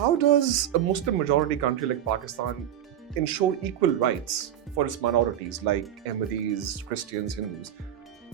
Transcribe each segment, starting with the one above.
How does a Muslim majority country like Pakistan ensure equal rights for its minorities like Ahmadis, Christians, Hindus?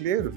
clear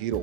hero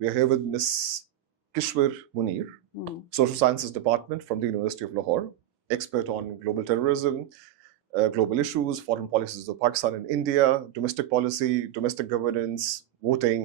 We are here with Miss Kishwar Munir, Social Sciences Department from the University of Lahore, expert on global terrorism, global issues, foreign policies of Pakistan and India, domestic policy, domestic governance, voting,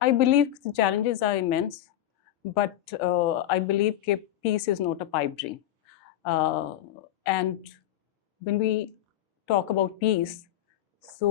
I believe the challenges are immense, but I believe that peace is not a pipe dream. And when we talk about peace, so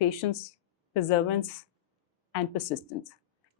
patience, perseverance and persistence,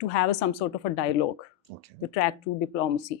to have some sort of a dialogue, the track to diplomacy.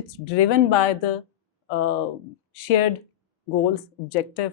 it's driven by the shared goals, objective,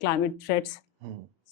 climate threats.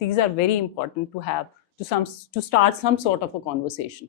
these are very important to have to start some sort of a conversation.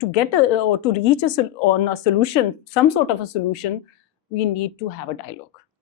To get or to reach on a solution, some sort of a solution, we need to have a dialogue.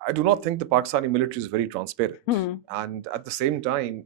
I do not think the Pakistani military is very transparent. And at the same time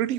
pretty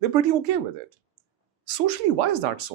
They're pretty okay with it. Socially, why is that so?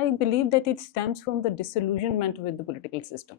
I believe that it stems from the disillusionment with the political system.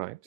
Right.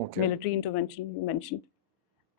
Okay. military intervention you mentioned,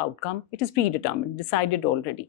outcome, it is predetermined, decided already.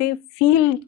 they feel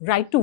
right to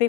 they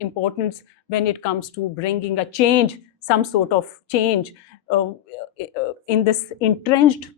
importance when it comes to bringing a change, some sort of change in this entrenched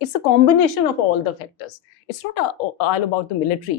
It's a combination of all the factors. It's not all about the military.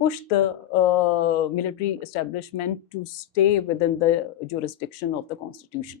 push the military establishment to stay within the jurisdiction of the constitution,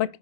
But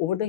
over the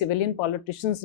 civilian politicians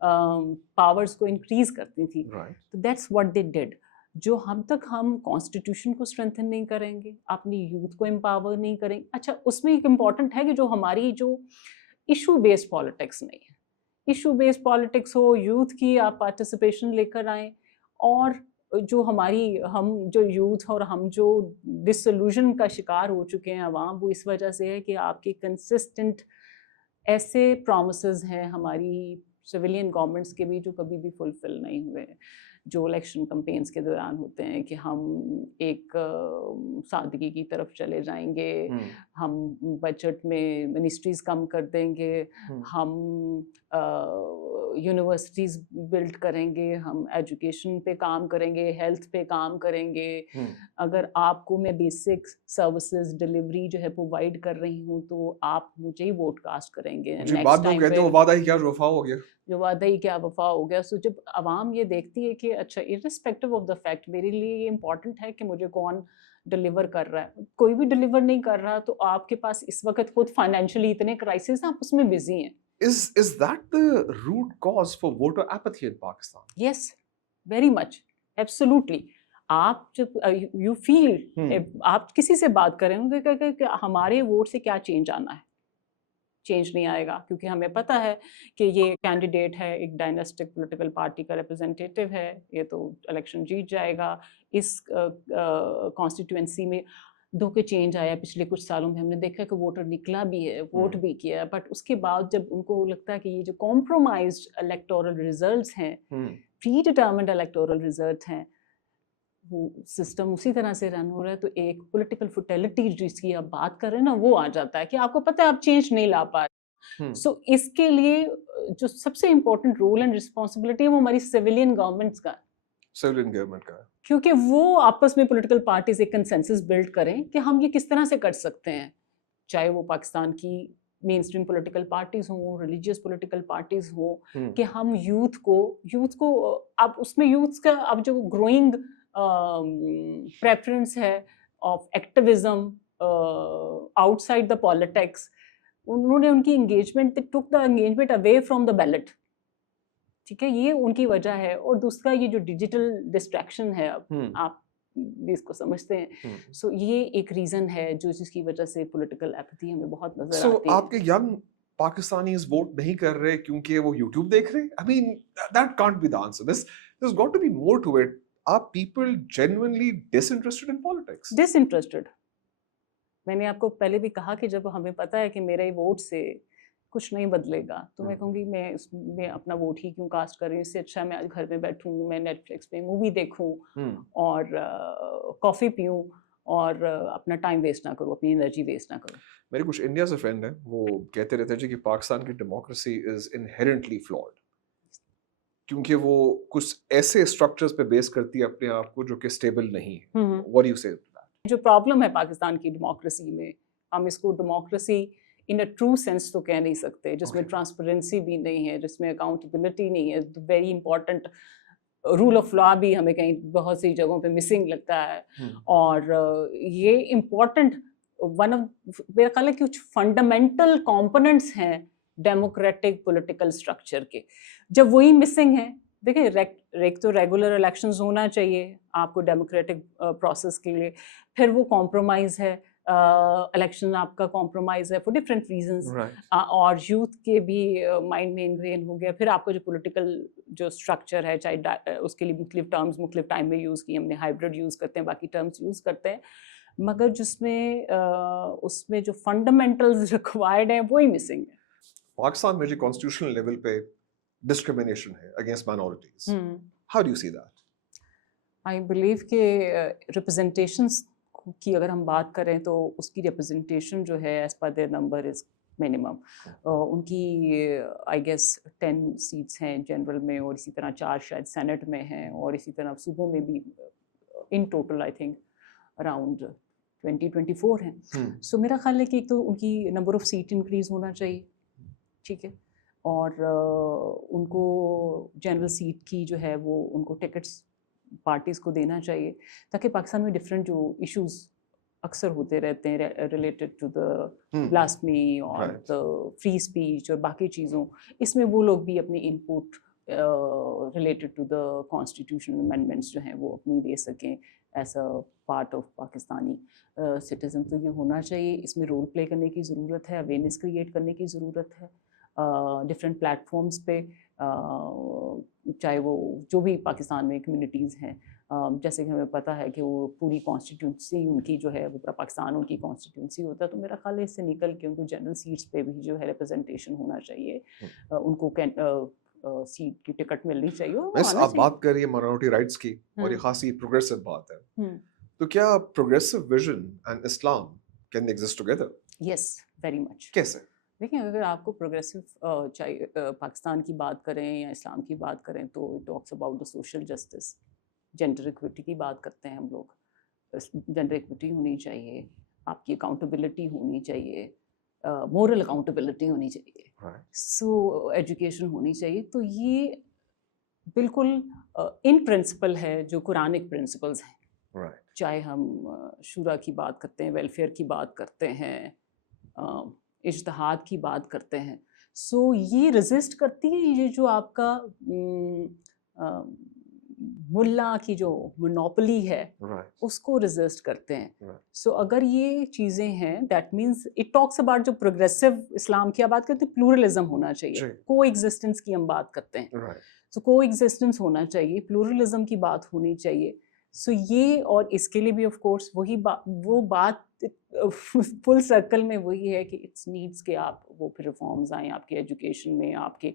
powers کو increase کرتی تھیں. Right. تو that's what they did. جو ہم تک ہم constitution کو strengthen نہیں کریں گے, اپنی یوتھ کو امپاور نہیں کریں گے. اچھا, اس میں ایک امپورٹنٹ ہے کہ جو ہماری جو ایشو بیسڈ پالیٹکس نہیں ہے, ایشو بیسڈ پالیٹکس ہو, یوتھ کی آپ پارٹیسپیشن لے کر آئیں, اور جو ہماری ہم جو یوتھ اور ہم جو ڈسلوژن کا شکار ہو چکے ہیں عوام, وہ اس وجہ سے ہے کہ آپ کی کنسسٹنٹ ایسے پرومسز ہیں ہماری سویلین گورنمنٹس کے بھی جو کبھی بھی فلفل نہیں ہوئے, جو الیکشن کمپینس کے دوران ہوتے ہیں کہ ہم ایک سادگی کی طرف چلے جائیں گے, ہم بجٹ میں منسٹریز کم کر دیں گے, ہم یونیورسٹیز بلڈ کریں گے, ہم ایجوکیشن پہ کام کریں گے, ہیلتھ پہ کام کریں گے. اگر آپ کو میں بیسک سروسز ڈلیوری جو ہے پرووائڈ کر رہی ہوں تو آپ مجھے ہی ووٹ کاسٹ کریں گے. بات لوگ کہتے ہیں وہ وعدہ ہی کیا جو وفا ہو گیا, جو وعدہ ہی کیا وفا ہو گیا. سو جب عوام یہ دیکھتی ہے کہ اچھا ارسپیکٹو آف دا فیکٹ میرے لیے یہ امپورٹنٹ ہے کہ مجھے کون ڈلیور کر رہا ہے, کوئی بھی ڈلیور نہیں کر رہا, تو آپ کے پاس اس وقت خود فائنینشلی اتنے کرائسس ہیں, آپ اس میں بزی ہیں. Is that the root cause for voter apathy in Pakistan? Yes, very much, absolutely. آپ جب یو فیل آپ کسی سے بات کریں گے کہ ہمارے ووٹ سے کیا چینج آنا ہے, چینج نہیں آئے گا, کیونکہ ہمیں پتہ ہے کہ یہ کینڈیڈیٹ ہے ایک ڈائناسٹک پولیٹیکل پارٹی کا ریپرزینٹیٹیو ہے, یہ تو الیکشن جیت جائے گا. اس کانسٹیٹوئنسی میں دو کے چینج آیا پچھلے کچھ سالوں میں, ہم نے دیکھا کہ ووٹر نکلا بھی ہے, ووٹ بھی کیا, بٹ اس کے بعد جب ان کو لگتا ہے کہ یہ جو کمپرومائزڈ الیکٹورل ریزلٹس ہیں, پری ڈٹرمنڈ الیکٹورل ریزلٹ ہیں, وہ سسٹم اسی طرح سے رن ہو رہا ہے, تو ایک پولیٹیکل فوٹیلٹی جس کی آپ بات کر رہے ہیں نا, وہ آ جاتا ہے کہ آپ کو پتہ ہے آپ چینج نہیں لا پا رہے. سو اس کے لیے جو سب سے امپورٹنٹ رول اینڈ رسپانسبلٹی ہے وہ ہماری سویلین گورنمنٹس کا, سویلین گورنمنٹ کا, کیونکہ وہ آپس میں پولیٹیکل پارٹیز ایک کنسنسس بلڈ کریں کہ ہم یہ کس طرح سے کر سکتے ہیں, چاہے وہ پاکستان کی مین اسٹریم پولیٹیکل پارٹیز ہوں, ریلیجیس پولیٹیکل پارٹیز ہوں, کہ ہم یوتھ کو اب اس میں یوتھ کا اب جو گروئنگ پریفرنس ہے of activism outside the politics, انہوں نے ان کی engagement took the engagement away from the ballot. ٹھیک ہے, یہ ان کی وجہ ہے. اور دوسرا یہ جو ڈیجیٹل ڈسٹریکشن ہے, اب آپ بھی اس کو سمجھتے ہیں, سو یہ ایک ریزن ہے جو جس کی وجہ سے پولیٹیکل ایپتھی ہمیں بہت نظر آتی ہے. آپ کے ینگ پاکستانیز ووٹ نہیں کر رہے کیونکہ وہ یوٹیوب دیکھ رہے, I mean that can't be the answer. There's got to be more to it. Are people genuinely disinterested in politics? Disinterested. میں نے آپ کو پہلے بھی کہا کہ جب ہمیں پتہ ہے کہ میرے ووٹ سے کچھ نہیں بدلے گا, تو میں کہوں گی میں اس میں اپنا ووٹ ہی کیوں کاسٹ کر رہی ہوں, اس سے اچھا میں آج گھر میں بیٹھوں, میں نیٹ فلکس پہ مووی دیکھوں اور کافی پیوں اور اپنا ٹائم ویسٹ نہ کروں, اپنی انرجی ویسٹ نہ کروں. میرے کچھ انڈیا سے فرینڈ ہیں, وہ کہتے رہتے ہیں کہ پاکستان کی ڈیموکریسی از انہیرنٹلی فلاڈ, کیونکہ وہ کچھ ایسے اسٹرکچرز پہ بیس کرتی ہے اپنے آپ کو جو کہ اسٹیبل نہیں ہے. What do you say to that? جو پرابلم ہے پاکستان کی ڈیموکریسی میں, ہم اس کو democracy in a true sense تو کہہ نہیں سکتے, جس میں ٹرانسپیرنسی بھی نہیں ہے, جس میں اکاؤنٹیبلٹی نہیں ہے, very important rule of law بھی ہمیں کہیں بہت سی جگہوں پہ مسنگ لگتا ہے. اور یہ امپورٹنٹ ون آف میرا خیال ہے کہ کچھ فنڈامنٹل کمپوننٹس ہیں ڈیموکریٹک پولیٹیکل اسٹرکچر کے, جب وہی مسنگ ہیں. دیکھیں ایک تو ریگولر الیکشنز ہونا چاہیے آپ کو ڈیموکریٹک پروسیس کے لیے, پھر وہ کمپرومائز ہے, الیکشن آپ کا کمپرومائز ہے فار ڈفرینٹ ریزنز, اور یوتھ کے بھی مائنڈ میں انگرین ہو گیا. پھر آپ کا جو پولیٹیکل جو اسٹرکچر ہے, چاہے اس کے لیے مختلف ٹرمز مختلف ٹائم میں یوز کی, ہم نے ہائبرڈ یوز کرتے ہیں, باقی ٹرمز یوز کرتے ہیں, مگر جس میں اس میں جو فنڈامنٹلز ریکوائرڈ ہیں وہی مسنگ ہے. پاکستان میں جو کانسٹیٹیوشنل لیول پہ discrimination ہے against minorities. How do you see that? I believe کہ representations کی اگر ہم بات کریں تو اس کی representation جو ہے as per their number is minimum. ان کی I guess 10 seats ہیں جنرل میں, اور اسی طرح 4 شاید سینٹ میں ہیں, اور اسی طرح صوبوں میں بھی in total I think around 20-24 ہیں. So میرا خیال ہے کہ ایک تو ان کی نمبر آف سیٹ انکریز ہونا چاہیے, ٹھیک ہے, اور ان کو جنرل سیٹ کی جو ہے وہ ان کو ٹکٹس پارٹیز کو دینا چاہیے, تاکہ پاکستان میں ڈفرینٹ جو ایشوز اکثر ہوتے رہتے ہیں ریلیٹڈ ٹو دا بلاسفیمی اور دا فری اسپیچ اور باقی چیزوں, اس میں وہ لوگ بھی اپنی input related to the constitutional amendments جو ہیں وہ اپنی دے سکیں as a part of Pakistani citizen. تو یہ ہونا چاہیے. اس میں رول پلے کرنے کی ضرورت ہے, اویئرنیس کریٹ کرنے کی ضرورت ہے ڈفرینٹ پلیٹفارمس پہ, چاہے وہ جو بھی پاکستان میں کمیونٹیز ہیں. جیسے کہ ہمیں پتہ ہے کہ وہ پوری کانسٹیٹیونسی ان کی جو ہے وہ پورا پاکستان ان کی کانسٹیٹیونسی ہوتا ہے, تو میرا خیال ہے اس سے نکل کے ان کو جنرل سیٹس پہ بھی جو ہے ریپرزنٹیشن ہونا چاہیے, ان کو سیٹ کی ٹکٹ ملنی چاہیے. آپ بات کر رہی ہیں مائنورٹی رائٹس کی, اور یہ خاصی پروگریسو بات ہے, تو کیا progressive vision and Islam can exist together? Yes, very much. کیسے؟ دیکھیں, اگر آپ کو پروگریسو چاہیے پاکستان کی بات کریں یا اسلام کی بات کریں تو it talks about the social justice, gender equity کی بات کرتے ہیں ہم لوگ. جینڈر ایکوٹی ہونی چاہیے, آپ کی اکاؤنٹیبلٹی ہونی چاہیے, مورل اکاؤنٹیبلٹی ہونی چاہیے, سو ایجوکیشن ہونی چاہیے. تو یہ بالکل ان پرنسپل ہے جو قرآنک پرنسپلز ہیں. چاہے ہم شورا کی بات کرتے ہیں, ویلفیئر کی بات کرتے ہیں, اجتہاد کی بات کرتے ہیں, سو یہ رزسٹ کرتی ہے یہ جو آپ کا ملا کی جو مونوپلی ہے اس کو رزسٹ کرتے ہیں. سو اگر یہ چیزیں ہیں that means it talks about جو پروگریسو اسلام کی آپ بات کرتے ہیں, پلورلزم ہونا چاہیے, کو ایگزسٹنس کی ہم بات کرتے ہیں. سو کو ایگزسٹنس ہونا چاہیے, پلورلزم کی بات ہونی چاہیے. سو یہ, اور اس کے لیے بھی آف کورس وہی وہ بات فل سرکل میں وہی ہے کہ اٹس نیڈس کہ آپ وہ پھر ریفارمز آئیں آپ کے ایجوکیشن میں, آپ کے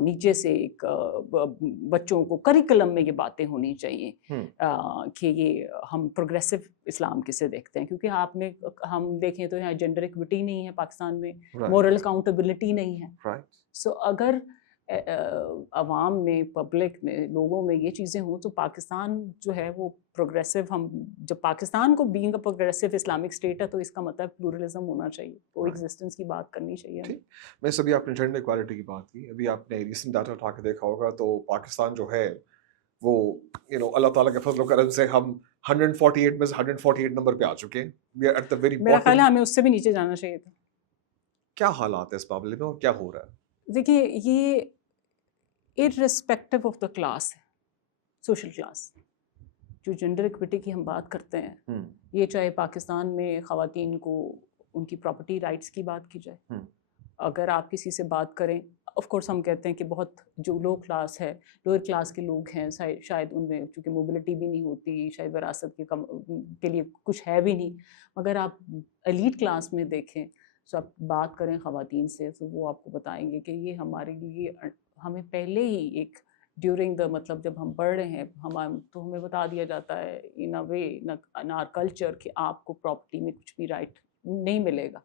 نیچے سے ایک بچوں کو کریکلم میں یہ باتیں ہونی چاہیے کہ یہ ہم پروگریسو اسلام کسے دیکھتے ہیں. کیونکہ آپ نے ہم دیکھیں تو یہاں جینڈر ایکوٹی نہیں ہے پاکستان میں, مورل اکاؤنٹیبلٹی نہیں ہے. سو اگر عوام میں, پبلک میں, لوگوں میں یہ چیزیں ہوں تو پاکستان جو ہے وہ پروگریسو, ہم جب پاکستان کو being a progressive Islamic state ہے تو اس کا مطلب پلورلزم ہونا چاہیے, کو ایگزسٹنس کی بات کرنی چاہیے. میں سبھی آپ نے جینڈر ایکوالٹی کی بات کی, ابھی آپ نے ریسنٹ ڈاٹا اٹھا کے دیکھا ہوگا تو پاکستان جو ہے وہ اللہ تعالیٰ کے فضل و کرم سے ہم 148 میں سے 148 نمبر پہ آ چکے ہیں. میرا خیال ہے ہمیں اس سے بھی نیچے جانا چاہیے تھا. کیا حالات ہے اس معاملے میں اور کیا ہو رہا ہے؟ دیکھیے, یہ irrespective of the class ہے, سوشل کلاس. جو جینڈر ایکوٹی کی ہم بات کرتے ہیں, یہ چاہے پاکستان میں خواتین کو ان کی پراپرٹی رائٹس کی بات کی جائے, اگر آپ کسی سے بات کریں, آف کورس ہم کہتے ہیں کہ بہت جو لو کلاس ہے, لوئر کلاس کے لوگ ہیں, شاید ان میں چونکہ موبلٹی بھی نہیں ہوتی, شاید وراثت کے لیے کچھ ہے بھی نہیں, مگر آپ ایلیٹ کلاس میں دیکھیں تو آپ بات کریں خواتین سے تو وہ آپ کو بتائیں گے کہ یہ ہمارے لیے, ہمیں پہلے ہی ایک ڈیورنگ دا مطلب جب ہم پڑھ رہے ہیں تو ہمیں بتا دیا جاتا ہے ان اے وے ان آر کلچر کہ آپ کو پراپرٹی میں کچھ بھی رائٹ نہیں ملے گا.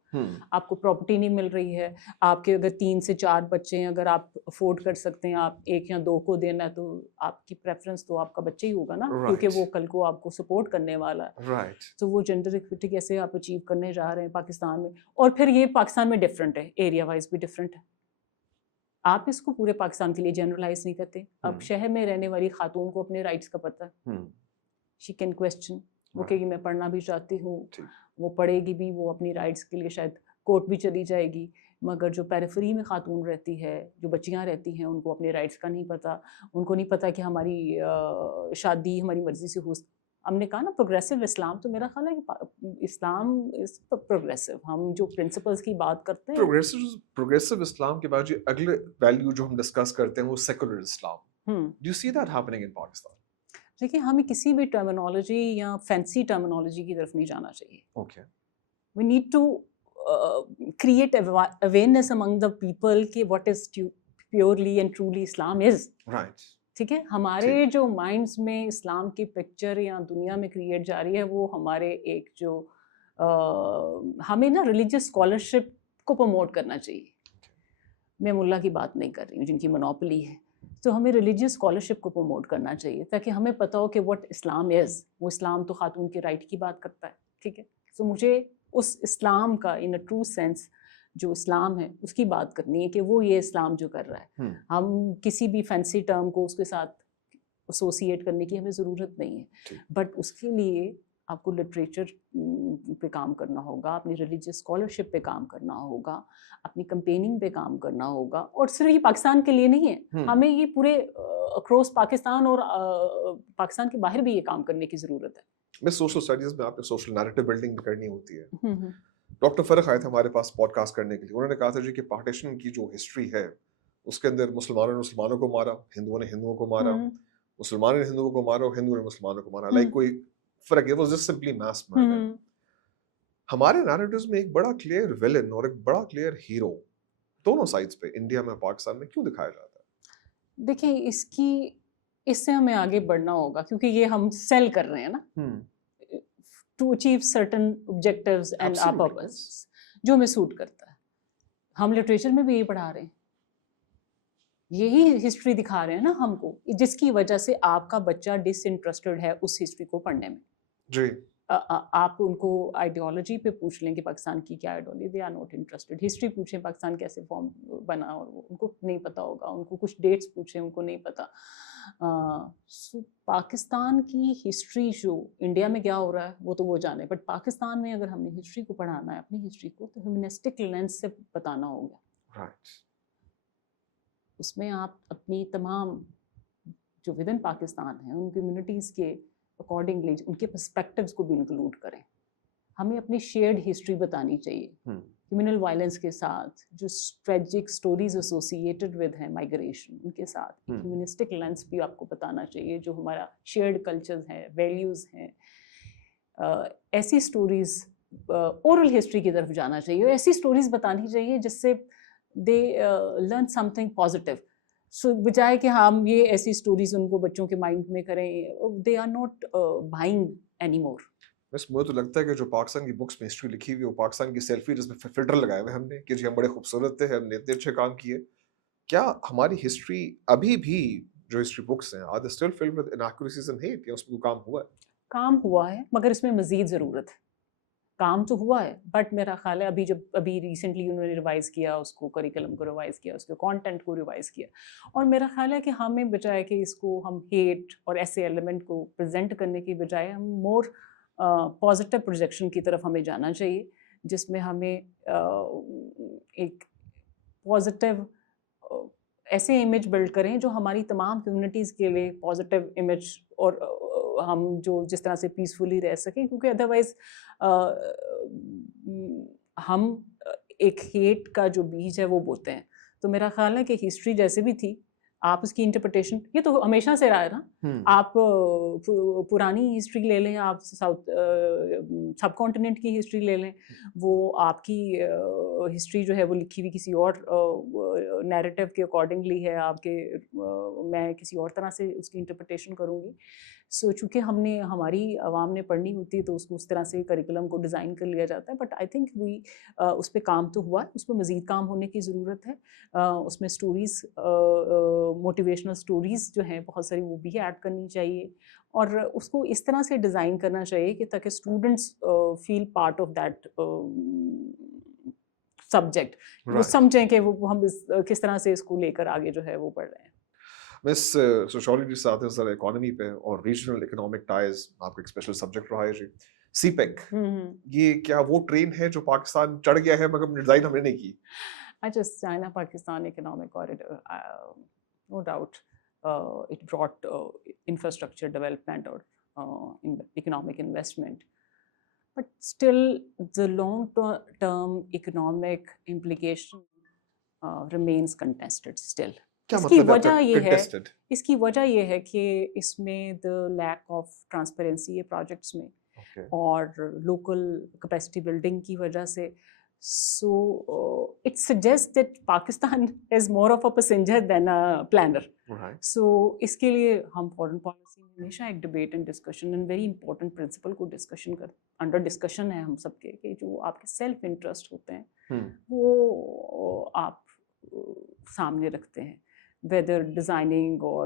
آپ کو پراپرٹی نہیں مل رہی ہے, آپ کے اگر 3 سے 4 بچے ہیں, اگر آپ افورڈ کر سکتے ہیں آپ 1 یا 2 کو دینا ہے تو آپ کی پریفرنس تو آپ کا بچہ ہی ہوگا نا, کیونکہ وہ کل کو آپ کو سپورٹ کرنے والا ہے. تو وہ جینڈر ایکوٹی کیسے آپ اچیو کرنے جا رہے ہیں پاکستان میں, اور پھر یہ پاکستان میں ڈفرینٹ ہے, ایریا وائز بھی ڈفرینٹ ہے. آپ اس کو پورے پاکستان کے لیے جنرلائز نہیں کرتے. اب شہر میں رہنے والی خاتون کو اپنے رائٹس کا پتہ ہے, شی کین کویسچن, وہ کہ میں پڑھنا بھی چاہتی ہوں, وہ پڑھے گی بھی, وہ اپنی رائٹس کے لیے شاید کورٹ بھی چلی جائے گی. مگر جو پیریفری میں خاتون رہتی ہے, جو بچیاں رہتی ہیں, ان کو اپنے رائٹس کا نہیں پتہ, ان کو نہیں پتہ کہ ہماری شادی ہماری مرضی سے ہو. ہم نے کہا نا پروگریسو اسلام, تو میرا خیال ہے کہ اسلام از پروگریسو. ہم جو پرنسپلس کی بات کرتے ہیں پروگریسو اسلام کے بعد جو اگلے ویلیو جو ہم ڈسکس کرتے ہیں وہ secular Islam. Do you see that happening in Pakistan? دیکھیے, ہمیں کسی بھی ٹرمینالوجی یا فینسی ٹرمینالوجی کی طرف نہیں جانا چاہیے. We need to create awareness among the people کہ what is purely and truly Islam is. ٹھیک ہے, ہمارے جو مائنڈس میں اسلام کی پکچر یا دنیا میں کریٹ جا رہی ہے وہ ہمارے ایک جو ہمیں نا ریلیجیس اسکالرشپ کو پروموٹ کرنا چاہیے. میں ملا کی بات نہیں کر رہی ہوں جن کی منوپلی ہے, تو ہمیں ریلیجیس اسکالرشپ کو پروموٹ کرنا چاہیے تاکہ ہمیں پتہ ہو کہ واٹ اسلام از. وہ اسلام تو خاتون کے رائٹ کی بات کرتا ہے. ٹھیک ہے, تو مجھے اس اسلام کا ان اے ٹرو سینس جو اسلام ہے اس کی بات کرنی ہے کہ وہ یہ اسلام جو کر رہا ہے. ہم کسی بھی فینسی ٹرم کو اس کے ساتھ ایسوسیٹ کرنے کی ہمیں ضرورت نہیں ہے, بٹ اس کے لیے آپ کو لٹریچر پہ کام کرنا ہوگا, اپنی ریلیجیس اسکالرشپ پہ کام کرنا ہوگا, اپنی کمپیننگ پہ کام کرنا ہوگا. اور صرف یہ پاکستان کے لیے نہیں ہے, ہمیں یہ پورے اکراس پاکستان اور پاکستان کے باہر بھی یہ کام کرنے کی ضرورت ہے. میں سوشل اسٹڈیز میں آپ نے سوشل نیریٹو بلڈنگ کرنی ہوتی ہے. ڈاکٹر فرق آئے تھے ہمارے پاس پوڈ کاسٹ کرنے کے لیے, انہوں نے کہا تھا جی کہ پارٹیشن کی جو ہسٹری ہے اس کے اندر مسلمانوں نے مسلمانوں کو مارا, ہندوؤں نے ہندوؤں کو مارا, مسلمانوں نے ہندوؤں کو مارا, ہندوؤں نے مسلمانوں کو مارا, لائک کوئی فرق, it was just simply mass murder. ہمارے نیریٹوز میں ایک بڑا کلیئر ویلن اور ایک بڑا کلیئر ہیرو دونوں سائڈز پہ انڈیا میں پاکستان میں کیوں دکھایا جاتا ہے؟ دیکھیں اس سے ہمیں آگے بڑھنا ہوگا, کیونکہ یہ ہم سیل کر رہے ہیں نا to achieve certain objectives and our purpose جو ہمیں سوٹ کرتا ہے. ہم لٹریچر میں بھی یہی پڑھا رہے ہیں, یہی ہسٹری دکھا رہے ہیں نا ہم کو, جس کی وجہ سے آپ کا بچہ ڈس انٹرسٹڈ ہے اس ہسٹری کو پڑھنے میں. جی آپ ان کو آئیڈیالوجی پہ پوچھ لیں کہ پاکستان کی کیا ideology, they are not interested. History پوچھیں پاکستان کیسے فارم بنا, اور ان کو نہیں پتا ہوگا. ان کو کچھ ڈیٹس پوچھیں, ان کو نہیں پتا. پاکستان کی ہسٹری جو انڈیا میں کیا ہو رہا ہے وہ تو وہ جانے, بٹ پاکستان میں اگر ہم نے ہسٹری کو پڑھانا ہے, اپنی ہسٹری کو, تو ہیومنسٹک لینس سے بتانا ہوگا. اس میں آپ اپنی تمام جو ود ان پاکستان ہیں ان کمیونٹیز کے اکارڈنگلی ان کے پرسپیکٹیوز کو بھی انکلوڈ کریں. ہمیں اپنی شیئرڈ ہسٹری بتانی چاہیے کمیونل وائلنس کے ساتھ, جو ٹریجک سٹوریز ایسوسیٹڈ ود ہیں مائگریشن, ان کے ساتھ ہیومنسٹک لینس بھی آپ کو بتانا چاہیے, جو ہمارا شیئرڈ کلچرز ہیں, ویلیوز ہیں. ایسی سٹوریز اورل ہسٹری کی طرف جانا چاہیے, ایسی سٹوریز بتانی چاہیے جس سے they learn something positive. So بجائے کہ ہم یہ ایسی سٹوریز ان کو بچوں کے مائنڈ میں کریں, they are not buying any more. بس مجھے تو لگتا ہے کہ جو پاکستان کی بکس میں ہسٹری لکھی ہوئی ہے وہ پاکستان کی سیلفی جس میں فلٹر لگائے ہوئے ہم نے کہ جی ہم بڑے خوبصورت تھے, ہم نے اتنے اچھے کام کیے. کیا ہماری ہسٹری ابھی بھی جو ہسٹری بکس ہیں are they still filled with inaccuracies and hate, یا اس میں کوئی کام ہوا ہے؟ کام ہوا ہے, مگر اس میں مزید ضرورت ہے. کام تو ہوا ہے, بٹ میرا خیال ہے ابھی ریسنٹلی انہوں نے ریوائز کیا اس کو, کریکلم کو ریوائز کیا, اس کے کانٹینٹ کو ریوائز کیا, اور میرا خیال ہے کہ ہمیں بجائے کہ اس کو ہم ہیٹ اور ایسے ایلیمنٹ کو پریزنٹ کرنے کی بجائے ہم مور پازیٹیو پروجیکشن کی طرف ہمیں جانا چاہیے, جس میں ہمیں ایک پازیٹیو ایسے امیج بلڈ کریں جو ہماری تمام کمیونٹیز کے لیے پازیٹیو امیج, اور ہم جو جس طرح سے پیسفلی رہ سکیں, کیونکہ ادروائز ہم ایک ہیٹ کا جو بیج ہے وہ بوتے ہیں. تو میرا خیال ہے کہ ہسٹری جیسے بھی تھی, آپ اس کی انٹرپریٹیشن, یہ تو ہمیشہ سے رہا ہے نا. آپ پرانی ہسٹری لے لیں, آپ سب کانٹیننٹ کی ہسٹری لے لیں, وہ آپ کی ہسٹری جو ہے وہ لکھی ہوئی کسی اور نیریٹو کے اکارڈنگلی ہے, آپ کے میں کسی اور طرح سے اس کی انٹرپریٹیشن کروں گی. سو چونکہ ہماری عوام نے پڑھنی ہوتی ہے تو اس کو اس طرح سے کریکولم کو ڈیزائن کر لیا جاتا ہے. بٹ آئی تھنک اس پہ کام تو ہوا ہے, اس پہ مزید کام ہونے کی ضرورت ہے. اس میں اسٹوریز, موٹیویشنل اسٹوریز جو ہیں بہت ساری, وہ بھی ایڈ کرنی چاہیے, اور اس کو اس طرح سے ڈیزائن کرنا چاہیے کہ تاکہ students feel part of that subject, وہ سمجھیں کہ وہ ہم کس طرح سے اس کو لے کر آگے جو ہے وہ پڑھ رہے ہیں. مس سوشالوجی سے آتے ہیں سر اکانومی پہ اور ریجنل اکنامک ٹائز, آپ کا ایک اسپیشل سبجیکٹ رہا ہے جی. سی پیک, یہ کیا وہ ٹرین ہے جو پاکستان چڑھ گیا ہے مگر ڈیزائن ہم نے نہیں کی؟ China Pakistan economic corridor, no doubt it brought infrastructure development or economic investment, but still the long term economic implication remains contested still. اس کی وجہ یہ ہے کہ اس میں the lack of transparency ہے پروجیکٹس میں, اور لوکل کیپیسٹی بلڈنگ کی وجہ سے. So it suggests that Pakistan is more of a passenger than a planner. So اس کے لیے ہم فورن پالیسی میں ہمیشہ ایک debate and discussion and very important principle کو انڈر ڈسکشن ہے ہم سب کے, کہ جو آپ کے سیلف انٹرسٹ ہوتے ہیں وہ آپ سامنے رکھتے ہیں, whether designing or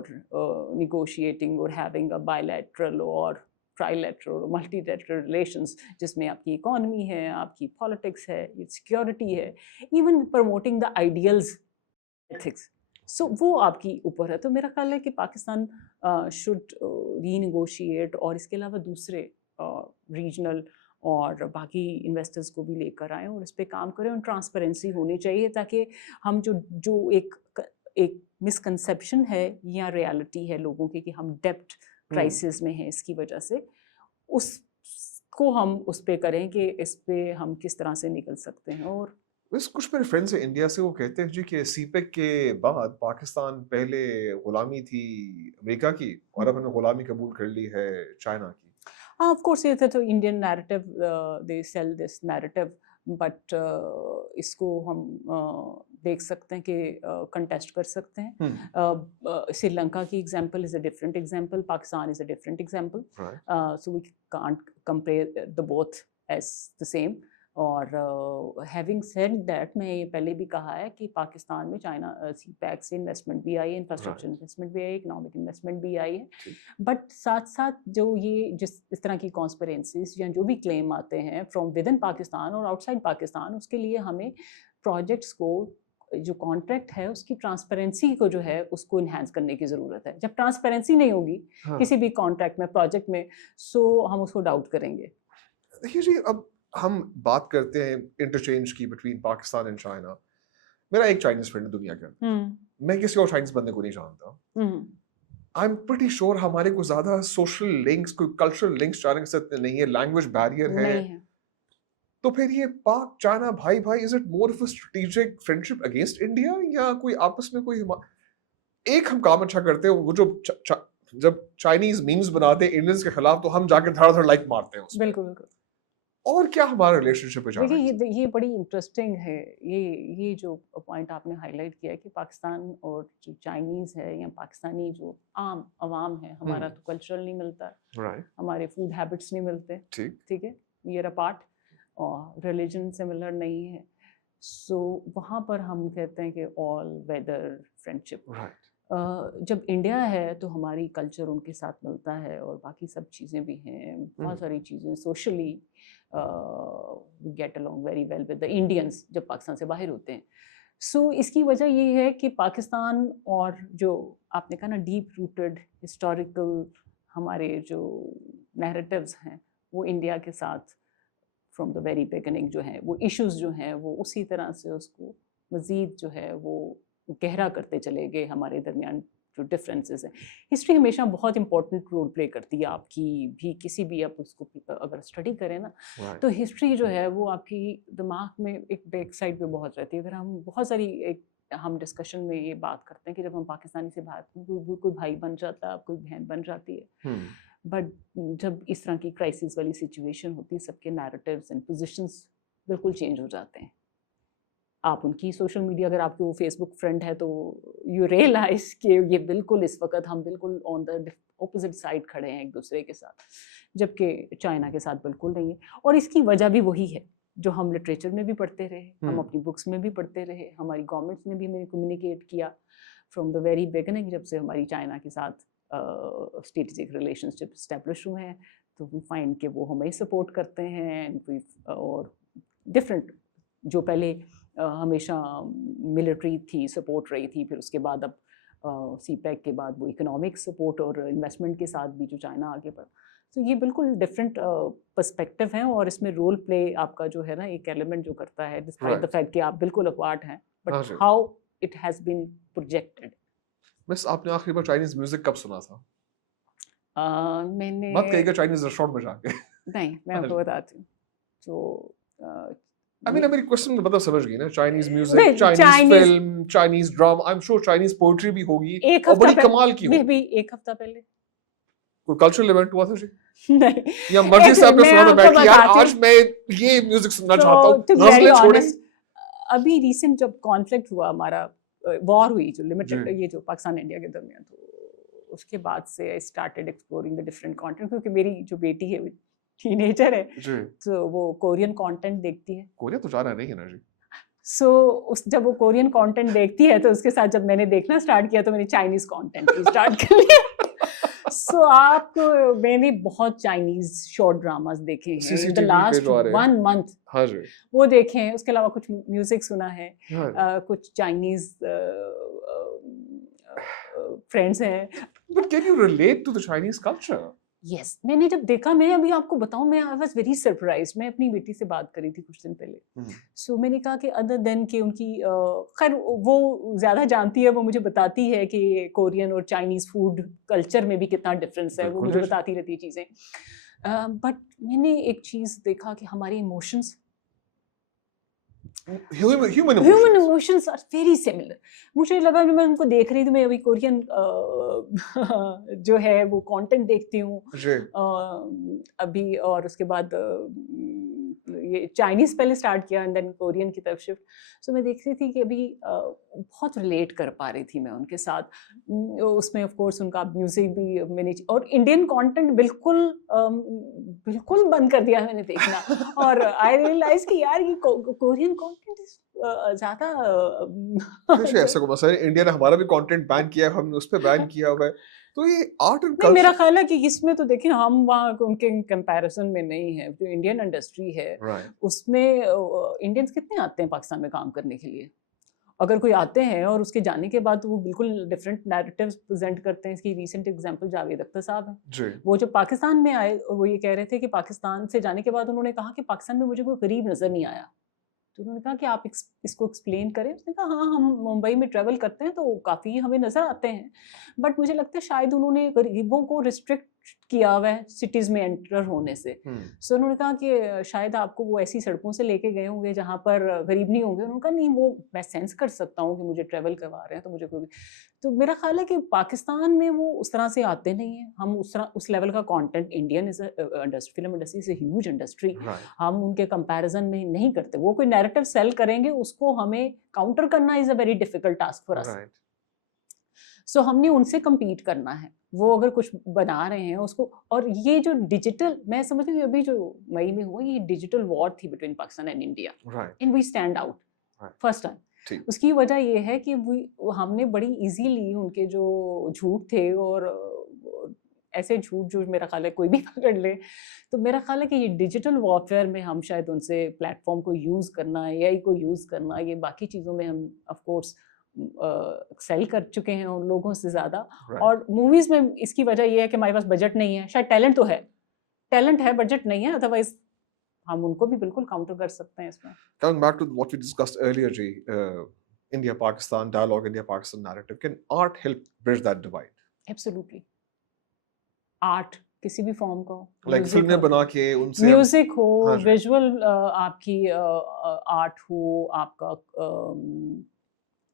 negotiating or having a bilateral or trilateral or multilateral relations, جس میں آپ کی اکانومی ہے, آپ کی پالیٹکس ہے, سیکیورٹی ہے, even promoting the ideals, ethics. So وہ آپ کی اوپر ہے. تو میرا خیال ہے کہ پاکستان شوڈ ری نیگوشیٹ, اور اس کے علاوہ دوسرے ریجنل اور باقی انویسٹرز کو بھی لے کر آئیں اور اس پہ کام کریں, اور ٹرانسپیرنسی ہونی چاہیے تاکہ ہم جو ایک مسکنسیپشن ہے یا ریالٹی ہے لوگوں کی کہ ہم ڈیپٹ کرائسس میں ہیں اس کی وجہ سے, اس کو ہم اس پہ کریں کہ اس پہ ہم کس طرح سے نکل سکتے ہیں. اور کچھ میرے فرینڈس ہیں انڈیا سے, وہ کہتے ہیں جی کہ سی پیک کے بعد پاکستان پہلے غلامی تھی امریکہ کی اور اب انہوں نے غلامی قبول کر لی ہے چائنا کی. ہاں آف کورس یہ تھا تو Indian narrative, they sell this narrative, but اس کو ہم دیکھ سکتے ہیں کہ کنٹیسٹ کر سکتے ہیں. سری لنکا کی example is a different example, Pakistan is a different example, so we can't compare the both as the same. اور ہیونگ سیڈ دیٹ, میں یہ پہلے بھی کہا ہے کہ پاکستان میں چائنا سی پیک سے انویسٹمنٹ بھی آئی ہے, انفراسٹرکچر انویسٹمنٹ بھی آئی ہے, اکنامک انویسٹمنٹ بھی آئی ہے, بٹ ساتھ ساتھ جو یہ اس طرح کی کانسپیرنسیز یا جو بھی کلیم آتے ہیں فرام ود ان پاکستان اور آؤٹ سائڈ پاکستان, اس کے لیے ہمیں پروجیکٹس کو جو کانٹریکٹ ہے اس کی ٹرانسپیرنسی کو جو ہے اس کو انہینس کرنے کی ضرورت ہے. جب ٹرانسپیرنسی نہیں ہوگی کسی بھی کانٹریکٹ میں, پروجیکٹ میں, سو ہم اس کو ڈاؤٹ کریں گے. دیکھیے جی, اب ہم بات کرتے ہیں انٹرچینج کی بٹوین پاکستان اینڈ چائنا. میرا ایک چائنیز فرینڈ ہے دنیا کے اندر, میں کسی اور چائنیز بندے کو نہیں جانتا. آئی ایم پریٹی شیور ہمارے کو زیادہ سوشل لنکس, کوئی کلچرل لنکس چائنا کے ساتھ نہیں ہے, لینگویج بیریئر ہے. تو پھر یہ پاک چائنا بھائی بھائی, is it more of a strategic friendship against India, یا کوئی آپس میں کوئی ایک ہم کام اچھا کرتے ہیں, وہ جو جب چائنیز میمز بناتے ہیں انڈینس کے خلاف تو ہم جا کے دھڑ دھڑ لائک مارتے ہیں. بالکل بالکل. اور کیا ہمارا ریلیشن شپ ہے؟ دیکھیے یہ بڑی انٹرسٹنگ ہے, یہ جو پوائنٹ آپ نے ہائی لائٹ کیا ہے کہ پاکستان اور جو چائنیز ہے یا پاکستانی جو عام عوام ہے, ہمارا تو کلچرل نہیں ملتا, ہمارے فوڈ ہیبٹس نہیں ملتے, ٹھیک ہے, وی آر اے پارٹ, اور ریلیجن سملر نہیں ہے. سو وہاں پر ہم کہتے ہیں کہ آل ویدر فرینڈشپ. جب انڈیا ہے تو ہماری کلچر ان کے ساتھ ملتا ہے اور باقی سب چیزیں بھی ہیں, بہت ساری چیزیں socially get along very well with the Indians جب پاکستان سے باہر ہوتے ہیں. سو اس کی وجہ یہ ہے کہ پاکستان اور جو آپ نے کہا نا ڈیپ روٹڈ ہسٹوریکل ہمارے جو نیریٹیوز ہیں وہ انڈیا کے ساتھ فرام دا ویری بگننگ جو ہیں وہ ایشوز جو ہیں وہ اسی طرح سے اس کو مزید جو ہے وہ گہرا کرتے چلے گئے. ہمارے درمیان جو ڈفرینسز ہیں, ہسٹری ہمیشہ بہت امپورٹنٹ رول پلے کرتی ہے آپ کی بھی, کسی بھی آپ اس کو اگر اسٹڈی کریں نا تو ہسٹری جو ہے وہ آپ کی دماغ میں ایک بیک سائڈ پہ بہت رہتی ہے. اگر ہم بہت ساری ہم ڈسکشن میں یہ بات کرتے ہیں کہ جب ہم پاکستانی سے بات کوئی بھائی بن جاتا ہے, کوئی بہن بن جاتی ہے, بٹ جب اس طرح کی کرائسس والی سچویشن ہوتی ہے سب کے نیریٹیوز اینڈ پوزیشنز بالکل چینج ہو جاتے ہیں. آپ ان کی سوشل میڈیا, اگر آپ کی وہ فیس بک فرینڈ ہے تو یو ریئلائز کہ یہ بالکل اس وقت ہم بالکل آن دا اپوزٹ سائڈ کھڑے ہیں ایک دوسرے کے ساتھ, جبکہ چائنا کے ساتھ بالکل نہیں ہے. اور اس کی وجہ بھی وہی ہے جو ہم لٹریچر میں بھی پڑھتے رہے, ہم اپنی بکس میں بھی پڑھتے رہے, ہماری گورنمنٹس نے بھی ہمیں کمیونیکیٹ کیا فرام دا ویری بگننگ, جب سے ہماری چائنا کے ساتھ اسٹریٹجک ریلیشن شپ اسٹیبلش ہوئے ہیں تو وی فائنڈ کہ وہ ہمیں سپورٹ کرتے ہیں. اور ڈفرینٹ جو پہلے ہمیشہ ملٹری تھی سپورٹ رہی تھی, پھر اس کے بعد اب سی پیک کے بعد وہ اکنامک سپورٹ اور انویسٹمنٹ کے ساتھ بھی جو چائنا آگے بڑھا. تو یہ بالکل ڈفرینٹ پرسپیکٹو ہیں, اور اس میں رول پلے آپ کا جو ہے نا ایک ایلیمنٹ جو کرتا ہے ڈسپائٹ دا فیکٹ کہ آپ بالکل اپارٹ ہیں, but how it has been projected. Miss آپ نے آخری بار چائنیز میوزک کب سنا تھا؟ میں نے مت کہیے گا چائنیز ریسٹورینٹ میں جا کے. نہیں, میں آپ کو بتاتی ہوں. تو میری کوشچن کا مطلب سمجھ گئی نا, Chinese music, Chinese film, Chinese drama, I am sure Chinese poetry بھی ہوگی اور بڑی کمال کی ہوگی. بھی ایک ہفتہ پہلے کوئی کلچرل ایونٹ ہوا تھا جی, نہیں یا مرضی سے آپ نے سنا تھا بیٹھ کے یار آج میں یہ میوزک سننا چاہتا ہوں, غزلیں چھوڑیں. ابھی ریسنٹ جب کانفلکٹ ہوا, ہمارا وار ہوئی جو لمیٹڈ یہ جو پاکستان انڈیا کے درمیان, تو اس کے بعد سے I started exploring the different content, کیونکہ میری جو بیٹی ہے ٹینیجر ہے تو وہ کورین کانٹینٹ دیکھتی ہے. کوریا تو جانا نہیں ہے نا جی. سو جب وہ کورین کانٹینٹ دیکھتی ہے تو اس کے ساتھ جب میں نے دیکھنا اسٹارٹ کیا تو میں نے چائنیز کانٹینٹ بھی اسٹارٹ کر لیا. سو میں نے بہت چائنیز شارٹ ڈراماز دیکھے ہیں دا لاسٹ 1 month, وہ دیکھے ہیں. اس کے علاوہ کچھ میوزک سنا ہے, کچھ چائنیز فرینڈس ہیں. But can you relate to the Chinese culture? یس میں نے جب دیکھا, میں ابھی آپ کو بتاؤں, میں آئی واز ویری سرپرائز. میں اپنی بیٹی سے بات کری تھی کچھ دن پہلے, سو میں نے کہا کہ ادر دین کہ ان کی خیر وہ زیادہ جانتی ہے, وہ مجھے بتاتی ہے کہ کورین اور چائنیز فوڈ کلچر میں بھی کتنا ڈفرینس ہے, وہ مجھے بتاتی رہتی ہے چیزیں. بٹ میں نے ایک چیز دیکھا کہ ہمارے emotions, human emotions are very similar. مجھے لگا کہ میں ان کو دیکھ رہی تھی, میں ابھی کورین جو ہے وہ کانٹینٹ دیکھتی ہوں ابھی, اور اس کے بعد یہ چائنیز پہلے اسٹارٹ کیا اینڈ دین کورین کی طرف شفٹ. سو میں دیکھ رہی تھی کہ ابھی بہت ریلیٹ کر پا رہی تھی میں ان کے ساتھ. اس میں آف کورس ان کا میوزک بھی میں نے, اور انڈین کانٹینٹ بالکل بالکل بند کر دیا میں نے دیکھنا, اور آئی ریئلائز کہ یار یہ کورین کانٹینٹ زیادہ ایسا کو مسئلہ انڈیا نے ہمارا بھی کانٹینٹ بین کیا ہے, ہم نے اس پہ بین کیا ہوا ہے. تو یہ آرٹ اینڈ نہیں, میرا خیال ہے کہ اس میں تو دیکھیں ہم وہاں ان کے کمپیریزن میں نہیں ہے. جو انڈین انڈسٹری ہے اس میں انڈینس کتنے آتے ہیں پاکستان میں کام کرنے کے لیے, اگر کوئی آتے ہیں اور اس کے جانے کے بعد وہ بالکل ڈفرینٹ نیریٹیوز پریزنٹ کرتے ہیں. اس کی ریسنٹ ایگزامپل جاوید اختر صاحب ہیں, وہ جو پاکستان میں آئے اور وہ یہ کہہ رہے تھے کہ پاکستان سے جانے کے بعد انہوں نے کہا کہ پاکستان میں مجھے کوئی غریب نظر نہیں آیا. تو انہوں نے کہا کہ آپ اس کو ایکسپلین کریں. اس نے کہا ہاں ہم ممبئی میں ٹریول کرتے ہیں تو کافی ہمیں نظر آتے ہیں, بٹ مجھے لگتا ہے شاید انہوں نے غریبوں کو ریسٹرکٹ کیا ہوا ہے سٹیز میں انٹر ہونے سے. سو انہوں نے کہا کہ شاید آپ کو وہ ایسی سڑکوں سے لے کے گئے ہوں گے جہاں پر غریب نہیں ہوں گے. انہوں نے کہا نہیں, وہ میں سینس کر سکتا ہوں کہ مجھے ٹریول کروا رہے ہیں تو مجھے کوئی. تو میرا خیال ہے کہ پاکستان میں وہ اس طرح سے آتے نہیں ہیں. ہم اس لیول کا کانٹینٹ, انڈین فلم انڈسٹری سے ہیوج انڈسٹری, ہم ان کے کمپیریزن میں نہیں کرتے. وہ کوئی نیریٹو سیل کریں گے, اس کو ہمیں کاؤنٹر کرنا is a very difficult task for us. So ہم نے ان سے کمپیٹ کرنا ہے. وہ اگر کچھ بنا رہے ہیں اس کو, اور یہ جو ڈیجیٹل, میں سمجھتی ہوں ابھی جو مئی میں ہوا, یہ ڈیجیٹل وار تھی between Pakistan and India, and we stand out first time. اس کی وجہ یہ ہے کہ ہم نے بڑی ایزیلی ان کے جو جھوٹ تھے, اور ایسے جھوٹ جو میرا خیال ہے کوئی بھی پکڑ لے, تو میرا خیال ہے کہ یہ ڈیجیٹل وارفیئر میں ہم شاید ان سے پلیٹ فارم کو یوز کرنا, اے آئی کو یوز کرنا, یہ باقی چیزوں میں ہم آف کورس ایکسیل کر چکے ہیں ان لوگوں سے زیادہ. اور موویز میں اس کی وجہ یہ ہے کہ ہمارے پاس بجٹ نہیں ہے. شاید ٹیلنٹ تو ہے, ٹیلنٹ ہے, بجٹ نہیں ہے, ادروائز ہم ان کو بھی بالکل کاؤنٹر کر سکتے ہیں اس میں. Coming back to what we discussed earlier, Ji, India-Pakistan dialogue, India-Pakistan narrative, can art help bridge that divide? Absolutely. Art کسی بھی فارم کا, لائک فلمیں بنا کے ان سے میوزک ہو, ویژول آپ کی آرٹ ہو, آپ کا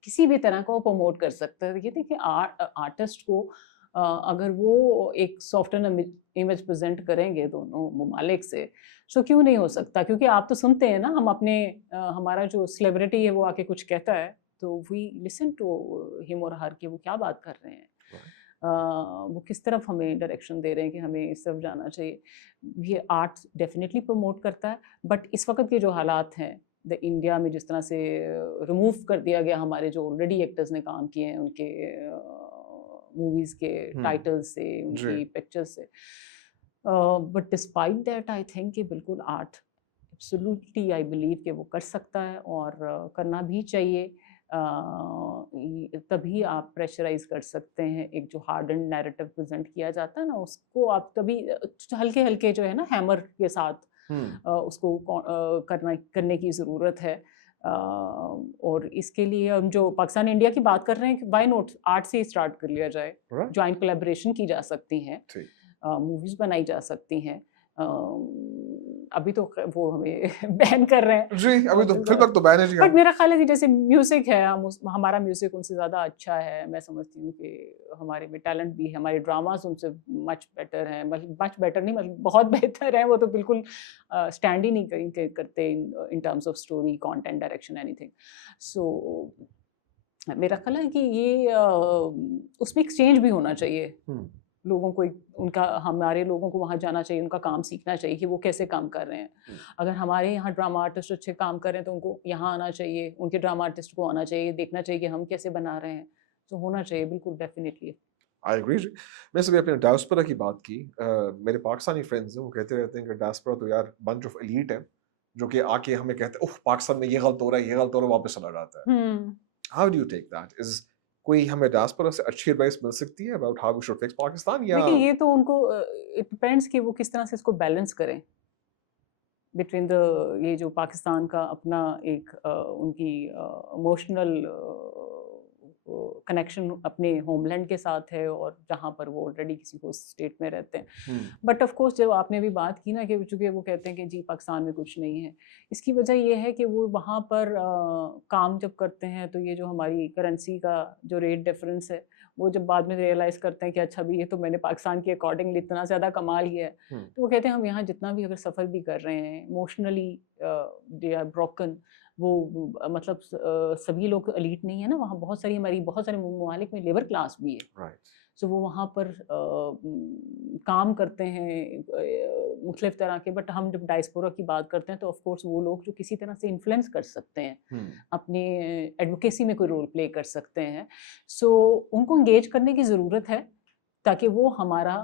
کسی بھی طرح کا وہ پروموٹ کر سکتا ہے. یہ دیکھیں آرٹسٹ کو اگر وہ ایک سافٹ ویئر امیج پریزنٹ کریں گے دونوں ممالک سے, سو کیوں نہیں ہو سکتا. کیونکہ آپ تو سنتے ہیں نا, ہم اپنے ہمارا جو سیلیبریٹی ہے وہ آ کے کچھ کہتا ہے تو وی لسن ٹو ہم اور ہر کہ وہ کیا بات کر رہے ہیں, وہ کس طرف ہمیں ڈائریکشن دے رہے ہیں کہ ہمیں اس طرف جانا چاہیے. یہ آرٹ ڈیفینیٹلی پروموٹ کرتا ہے. بٹ اس وقت کے جو حالات ہیں انڈیا میں, جس طرح سے ریموو کر دیا گیا ہمارے جو آلریڈی ایکٹرز نے کام کیے ہیں ان کے موویز کے ٹائٹل سے, ان کی پکچر سے, but despite that I think کہ بالکل آرٹ ایبسولوٹلی آئی بلیو کہ وہ کر سکتا ہے اور کرنا بھی چاہیے. تبھی آپ پریشرائز کر سکتے ہیں. ایک جو ہارڈ اینڈ نیریٹو پریزنٹ کیا جاتا ہے نا, اس کو آپ تبھی ہلکے ہلکے جو ہے نا ہیمر کے ساتھ اس کو کرنے کی ضرورت ہے. اور اس کے لیے ہم جو پاکستان انڈیا کی بات کر رہے ہیں, وائی نوٹ آرٹ سے اسٹارٹ کر لیا جائے. جوائنٹ کولیبریشن کی جا سکتی ہیں, موویز بنائی جا سکتی ہیں. ابھی تو وہ ہمیں بین کر رہے ہیں, جی ابھی تو فی الوقت تو بین ہے. بٹ میرا خیال ہے کہ جیسے میوزک ہے, ہمارا میوزک ان سے زیادہ اچھا ہے. میں سمجھتی ہوں کہ ہمارے میں ٹیلنٹ بھی ہے, ہمارے ڈراماز ان سے مچ بیٹر ہیں, مچ بیٹر نہیں مطلب بہت بہتر ہیں. وہ تو بالکل اسٹینڈ ہی نہیں کرتے in terms of story, content, direction, anything. So میرا خیال ہے کہ یہ اس میں ایکسچینج بھی ہونا چاہیے. لوگوں کو ان کا, ہمارے لوگوں کو وہاں جانا چاہیے, ان کا کام سیکھنا چاہیے کہ وہ کیسے کام کر رہے ہیں. اگر ہمارے یہاں ڈرامہ آرٹسٹ اچھے کام کر رہے ہیں تو ان کو یہاں آنا چاہیے, ان کے ڈرامہ آرٹسٹ کو آنا چاہیے, دیکھنا چاہیے کہ ہم کیسے بنا رہے ہیں. تو ہونا چاہیے بالکل, ڈیفینیٹلی. I agree. میں سے بھی اپنے ڈائسپورا کی بات کی. میرے پاکستانی فرینڈز ہیں, وہ کہتے رہتے ہیں کہ ڈائسپورا تو یار بنچ آف ایلیٹ ہے, جو کہ آ کے ہمیں کہتے ہیں اوہ پاکستان میں یہ غلط ہو رہا ہے, یہ غلط ہو رہا ہے, واپس چلا جاتا ہے. How do you take that? Is کوئی ہمیں ڈائسپورا سے اچھی ایڈوائس مل سکتی ہے about how we should fix Pakistan? یا دیکھیے یہ تو ان کو اٹ ڈپینڈس کہ وہ کس طرح سے اس کو بیلنس کریں بٹوین دا یہ جو پاکستان کا اپنا ایک ان کی ایموشنل کنیکشن اپنے ہوم لینڈ کے ساتھ ہے اور جہاں پر وہ آلریڈی کسی کو اسٹیٹ میں رہتے ہیں. بٹ آف کورس جب آپ نے بھی بات کی نا کہ چونکہ وہ کہتے ہیں کہ جی پاکستان میں کچھ نہیں ہے, اس کی وجہ یہ ہے کہ وہ وہاں پر کام جب کرتے ہیں تو یہ جو ہماری کرنسی کا جو ریٹ ڈفرینس ہے وہ جب بعد میں ریئلائز کرتے ہیں کہ اچھا بھی یہ تو میں نے پاکستان کے اکارڈنگلی اتنا زیادہ کما لیا ہے, تو وہ کہتے ہیں ہم یہاں جتنا بھی اگر سفر بھی کر رہے ہیں ایموشنلی دے آر بروکن. وہ مطلب سبھی لوگ ایلیٹ نہیں ہے نا, وہاں بہت سارے ممالک میں لیبر کلاس بھی ہے. سو وہ وہاں پر کام کرتے ہیں مختلف طرح کے. بٹ ہم جب ڈائسپورا کی بات کرتے ہیں تو آف کورس وہ لوگ جو کسی طرح سے انفلوئنس کر سکتے ہیں, اپنے ایڈوکیسی میں کوئی رول پلے کر سکتے ہیں, سو ان کو انگیج کرنے کی ضرورت ہے تاکہ وہ ہمارا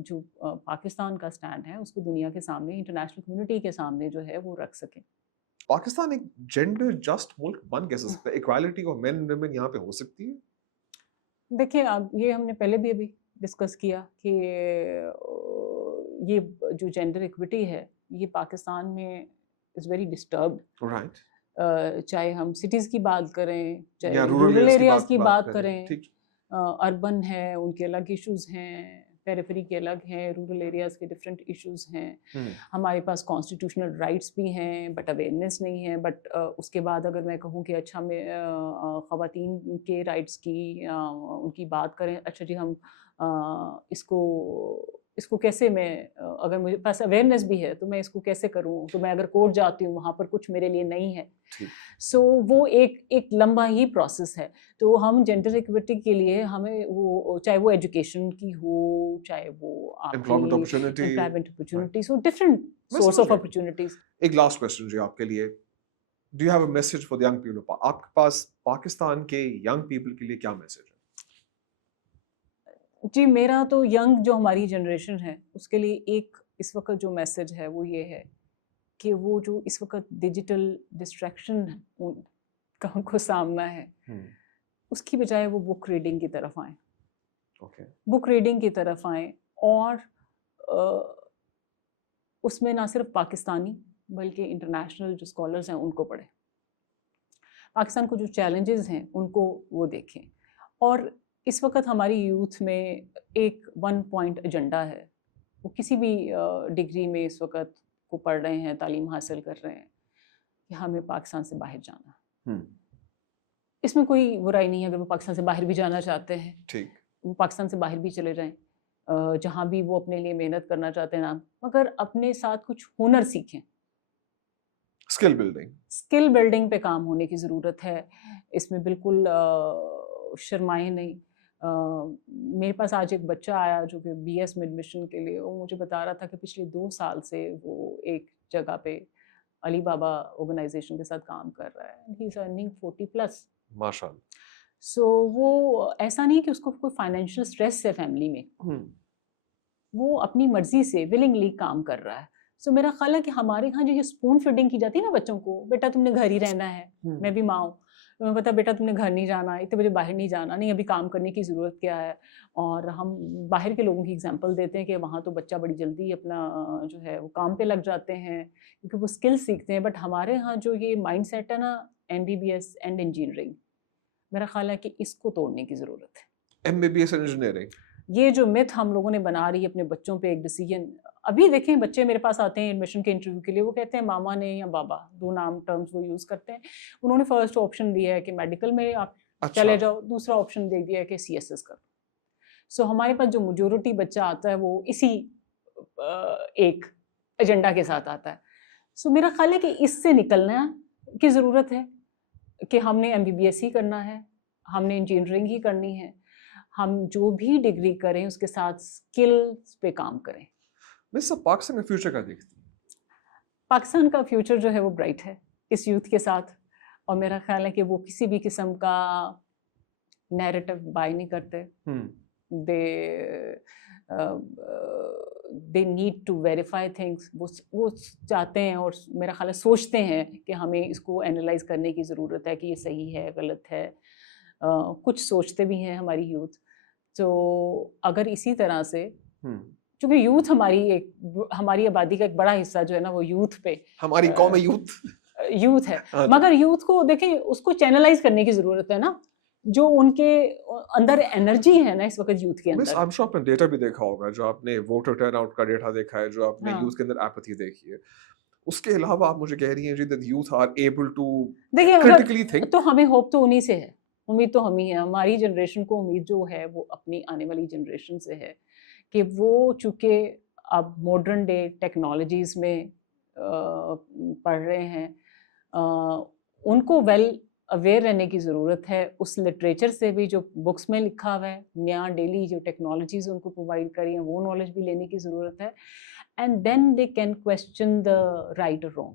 جو پاکستان کا اسٹینڈ ہے اس کو دنیا کے سامنے, انٹرنیشنل کمیونٹی کے سامنے جو ہے وہ رکھ سکیں. پاکستان ایک جینڈر جسٹ ملک بن کیسے سکتا ہے؟ Equality of men and women یہاں پہ ہو سکتی ہے؟ دیکھیں اب یہ ہم نے پہلے بھی ابھی ڈسکس کیا کہ یہ جو جینڈر ایکوٹی ہے یہ پاکستان میں از ویری ڈسٹربڈ. چاہے ہم سٹیز کی بات کریں, چاہے رورل ایریاز کی بات کریں, اربن ہے ان کے الگ ایشوز ہیں, پیریفری کے الگ ہیں, رورل ایریاز کے ڈفرینٹ ایشوز ہیں. ہمارے پاس کانسٹیٹیوشنل رائٹس بھی ہیں بٹ اویئرنیس نہیں ہے. بٹ اس کے بعد اگر میں کہوں کہ اچھا میں خواتین کے رائٹس کی ان کی بات کریں, اچھا جی ہم اس کو کیسے میں, اگر مجھے پاس اویئرنیس بھی ہے تو میں اس کو کیسے کروں, تو میں اگر کورٹ جاتی ہوں وہاں پر کچھ میرے لیے نہیں ہے. سو وہ ایک لمبا ہی پروسیس ہے. تو ہم جینڈر ایکوٹی کے لیے ہمیں وہ چاہے وہ ایجوکیشن کی ہو, چاہے وہ employment opportunities who, different source of opportunities. ایک لاسٹ کوسچن جی آپ کے لیے, do you have a message for the young people? آپ کے پاس پاکستان کے ینگ پیپل کے لیے کیا میسج ہے؟ جی میرا تو ینگ جو ہماری جنریشن ہے اس کے لیے ایک اس وقت جو میسج ہے وہ یہ ہے کہ وہ جو اس وقت ڈیجیٹل ڈسٹریکشن کا ان کو سامنا ہے اس کی بجائے وہ بک ریڈنگ کی طرف آئیں. بک ریڈنگ کی طرف آئیں اور اس میں نہ صرف پاکستانی بلکہ انٹرنیشنل جو اسکالرز ہیں ان کو پڑھیں. پاکستان کو جو چیلنجز ہیں ان کو وہ دیکھیں. اور اس وقت ہماری یوتھ میں ایک 1 پوائنٹ ایجنڈا ہے, وہ کسی بھی ڈگری میں اس وقت کو پڑھ رہے ہیں, تعلیم حاصل کر رہے ہیں, کہ ہمیں پاکستان سے باہر جانا. اس میں کوئی برائی نہیں ہے اگر وہ پاکستان سے باہر بھی جانا چاہتے ہیں, وہ پاکستان سے باہر بھی چلے جائیں, جہاں بھی وہ اپنے لیے محنت کرنا چاہتے ہیں, مگر اپنے ساتھ کچھ ہنر سیکھیں. اسکل بلڈنگ پہ کام ہونے کی ضرورت ہے. اس میں بالکل شرمائیں نہیں. میرے پاس آج ایک بچہ آیا جو کہ بی ایس میں ایڈمیشن کے لیے, وہ مجھے بتا رہا تھا کہ پچھلے 2 سال سے وہ ایک جگہ پہ علی بابا آرگنائزیشن کے ساتھ کام کر رہا ہے. ہی از ارننگ 40+. ماشاءاللہ. سو وہ ایسا نہیں کہ اس کو کوئی فائنینشیل اسٹریس ہے فیملی میں, وہ اپنی مرضی سے ولنگلی کام کر رہا ہے. سو میرا خیال ہے کہ ہمارے یہاں جو یہ اسپون فیڈنگ کی جاتی ہے نا بچوں کو, بیٹا تم نے گھر ہی رہنا ہے, میں بھی ماں ہوں, تمہیں پتا بیٹا تم نے گھر نہیں جانا, اتنے بجے باہر نہیں جانا, نہیں ابھی کام کرنے کی ضرورت کیا ہے. اور ہم باہر کے لوگوں کی ایگزامپل دیتے ہیں کہ وہاں تو بچہ بڑی جلدی اپنا جو ہے وہ کام پہ لگ جاتے ہیں کیونکہ وہ اسکل سیکھتے ہیں. بٹ ہمارے یہاں جو یہ مائنڈ سیٹ ہے نا MBBS اینڈ انجینئرنگ, میرا خیال ہے کہ اس کو توڑنے کی ضرورت ہے. MBBS انجینئرنگ, یہ جو متھ ہم لوگوں نے بنا رہی ہے اپنے بچوں پہ ایک ڈیسیجن. ابھی دیکھیں بچے میرے پاس آتے ہیں ایڈمیشن کے انٹرویو کے لیے, وہ کہتے ہیں ماما نے یا بابا, 2 نام ٹرمز وہ یوز کرتے ہیں, انہوں نے فرسٹ آپشن دیا ہے کہ میڈیکل میں آپ چلے جاؤ, دوسرا آپشن دے دیا ہے کہ CSS کرو. سو ہمارے پاس جو میجورٹی بچہ آتا ہے وہ اسی ایک ایجنڈا کے ساتھ آتا ہے. سو میرا خیال ہے کہ اس سے نکلنا کی ضرورت ہے کہ ہم نے MBBS ہی کرنا ہے, ہم نے انجینئرنگ ہی کرنی ہے, ہم جو بھی ڈگری کریں اس کے ساتھ اسکلز پہ کام کریں. پاکستان کا فیوچر کا دیکھتی ہیں؟ پاکستان کا فیوچر جو ہے وہ برائٹ ہے اس یوتھ کے ساتھ, اور میرا خیال ہے کہ وہ کسی بھی قسم کا نیریٹو بائی نہیں کرتے. They need to verify things. وہ چاہتے ہیں اور میرا خیال ہے سوچتے ہیں کہ ہمیں اس کو اینالائز کرنے کی ضرورت ہے کہ یہ صحیح ہے غلط ہے. کچھ سوچتے بھی ہیں ہماری یوتھ. تو اگر اسی طرح سے چونکہ یوتھ ہماری آبادی کا ایک بڑا حصہ جو ہے نا وہ یوتھ پہ ہماری قوم یوتھ ہے, مگر یوتھ کو دیکھیں اس کو چینلائز کرنے کی ضرورت ہے نا, جو ان کے اندر انرجی ہے نا اس وقت یوتھ کے اندر. آپ شاء آپ نے ڈیٹا بھی دیکھا ہوگا, جو آپ نے ووٹر ٹرن آؤٹ کا ڈیٹا دیکھا ہے, جو آپ نے یوتھ کے اندر ایپتھی دیکھی ہے, اس کے علاوہ آپ مجھے کہہ رہی ہیں جی that youth are able to critically think. تو ہمیں ہوپ تو انہی سے ہے, امید تو ہم ہی ہے, ہماری جنریشن کو امید جو ہے وہ اپنی آنے والی جنریشن سے ہے کہ وہ چونکہ اب ماڈرن ڈے ٹیکنالوجیز میں پڑھ رہے ہیں, ان کو ویل اویئر رہنے کی ضرورت ہے اس لٹریچر سے بھی جو بکس میں لکھا ہوا ہے, نیا ڈیلی جو ٹیکنالوجیز ان کو پرووائڈ کری ہیں وہ نالج بھی لینے کی ضرورت ہے, and then they can question the right اور رانگ.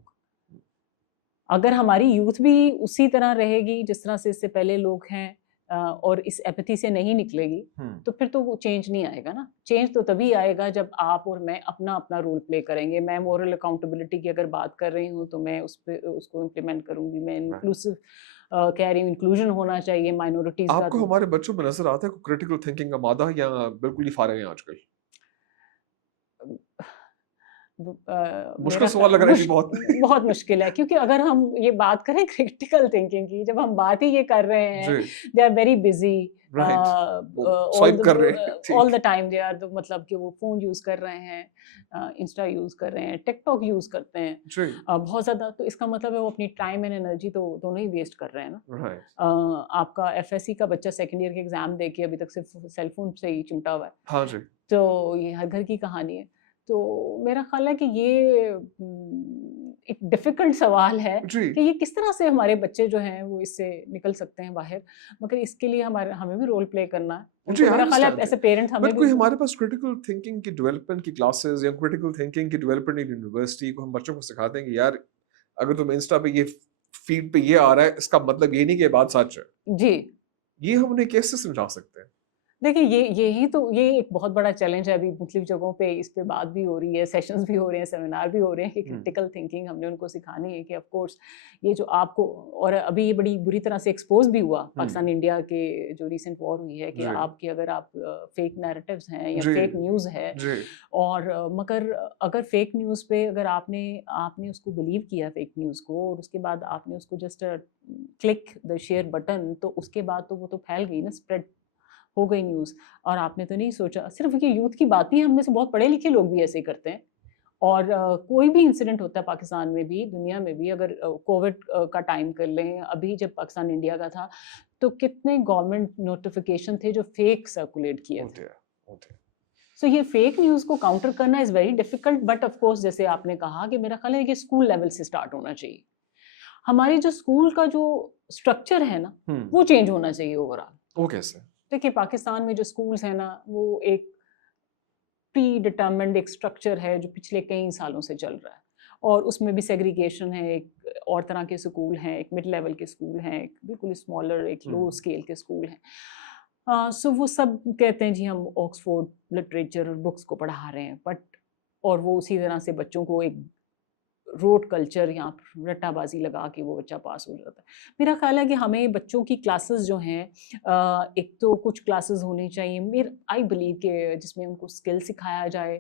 اگر ہماری یوتھ بھی اسی طرح رہے گی جس طرح سے اس سے پہلے لوگ ہیں اور اس ایپتھی سے نہیں نکلے گی, تو پھر تو وہ چینج نہیں آئے گا نا. چینج تو تبھی آئے گا جب آپ اور میں اپنا رول پلے کریں گے. میں مورل اکاؤنٹیبلٹی کی اگر بات کر رہی ہوں تو میں اس کو امپلیمنٹ کروں گی. میں انکلوسیو کہہ رہی ہوں, انکلوژن ہونا چاہیے مائنورٹیز کا. آپ کو ہمارے بچوں میں نظر آتا ہے کوئی کریٹیکل تھنکنگ کا مادہ یا بالکل ہی فارغ ہیں آج کل؟ مشکل سوال لگ رہا ہے بہت مشکل ہے, کیونکہ اگر ہم یہ بات کریں کریٹیکل تھنکنگ کی, جب ہم بات ہی یہ کر رہے ہیں they are very busy all the time, they are مطلب کہ وہ فون یوز کر رہے ہیں, انسٹا یوز کر رہے ہیں, ٹک ٹاک یوز کرتے ہیں بہت زیادہ, تو اس کا مطلب ہے وہ اپنی ٹائم اینڈ انرجی تو دونوں ہی ویسٹ کر رہے ہیں نا. آپ کا ایف ایس سی کا بچہ سیکنڈ ایئر کے ایگزام دے کے ابھی تک صرف سیل فون سے ہی چمٹا ہوا ہے, تو یہ ہر گھر کی کہانی ہے. تو میرا خیال ہے کہ یہ ایک ڈیفیکلٹ سوال ہے کہ یہ کس طرح سے ہمارے بچے جو ہیں وہ اس سے نکل سکتے ہیں باہر, مگر اس کے لیے ہمیں بھی رول پلے کرنا ہے. میرا خیال ہے ایسے پیرنٹ ہمیں بھی, ہمارے پاس کریٹیکل تھنکنگ کی ڈیولپمنٹ کی کلاسز یا کریٹیکل تھنکنگ کی ڈیولپمنٹ ان یونیورسٹی کو ہم بچوں کو سکھاتے ہیں کہ یار اگر تم انسٹا پہ یہ فیڈ پہ یہ آ رہا ہے, اس کا مطلب یہ نہیں کہ یہ بات سچ ہے. جی, یہ ہم انہیں کیسے سمجھا سکتے ہیں؟ دیکھیں یہ ایک بہت بڑا چیلنج ہے. ابھی مختلف جگہوں پہ اس پہ بات بھی ہو رہی ہے, سیشنز بھی ہو رہے ہیں, سیمینار بھی ہو رہے ہیں کہ کرٹیکل تھنکنگ ہم نے ان کو سکھانی ہے. کہ آف کورس یہ جو آپ کو, اور ابھی یہ بڑی بری طرح سے ایکسپوز بھی ہوا پاکستان انڈیا کے جو ریسنٹ وار ہوئی ہے, کہ آپ کی اگر آپ فیک نیریٹیوز ہیں یا فیک نیوز ہے, اور مگر اگر فیک نیوز پہ اگر آپ نے اس کو بلیو کیا فیک نیوز کو, اور اس کے بعد آپ نے اس کو just click the share button, تو اس کے بعد تو وہ تو پھیل گئی نا, اسپریڈ ہو گئی نیوز. اور آپ نے تو نہیں سوچا, صرف یہ یوتھ کی بات نہیں, ہم میں سے بہت پڑھے لکھے لوگ بھی ایسے ہی کرتے ہیں. اور کوئی بھی انسیڈنٹ ہوتا ہے پاکستان میں بھی, دنیا میں بھی, اگر کووڈ کا ٹائم کر لیں, ابھی جب پاکستان انڈیا کا تھا تو کتنے گورنمنٹ نوٹیفیکیشن تھے جو فیک سرکولیٹ کیے تھے. سو یہ فیک نیوز کو کاؤنٹر کرنا is very difficult, but of course جیسے آپ نے کہا کہ میرا خیال ہے کہ اسکول لیول سے اسٹارٹ ہونا چاہیے. ہمارے جو اسکول کا جو اسٹرکچر ہے نا وہ چینج ہونا چاہیے اوور آل. وہ کیسے؟ دیکھیے پاکستان میں جو اسکولس ہیں نا وہ ایک پری ڈٹرمنڈ ایک اسٹرکچر ہے جو پچھلے کئی سالوں سے چل رہا ہے, اور اس میں بھی سیگریگیشن ہے. ایک اور طرح کے اسکول ہیں, ایک مڈ لیول کے اسکول ہیں, ایک بالکل اسمالر ایک لو اسکیل کے اسکول ہیں. سو وہ سب کہتے ہیں جی ہم آکسفورڈ لٹریچر اور بکس کو پڑھا رہے ہیں, بٹ اور وہ اسی طرح سے بچوں کو ایک روٹ کلچر یا رٹا بازی لگا کے وہ بچہ پاس ہو جاتا ہے. میرا خیال ہے کہ ہمیں بچوں کی کلاسز جو ہیں, ایک تو کچھ کلاسز ہونی چاہیے آئی بلیو کہ جس میں ان کو اسکل سکھایا جائے.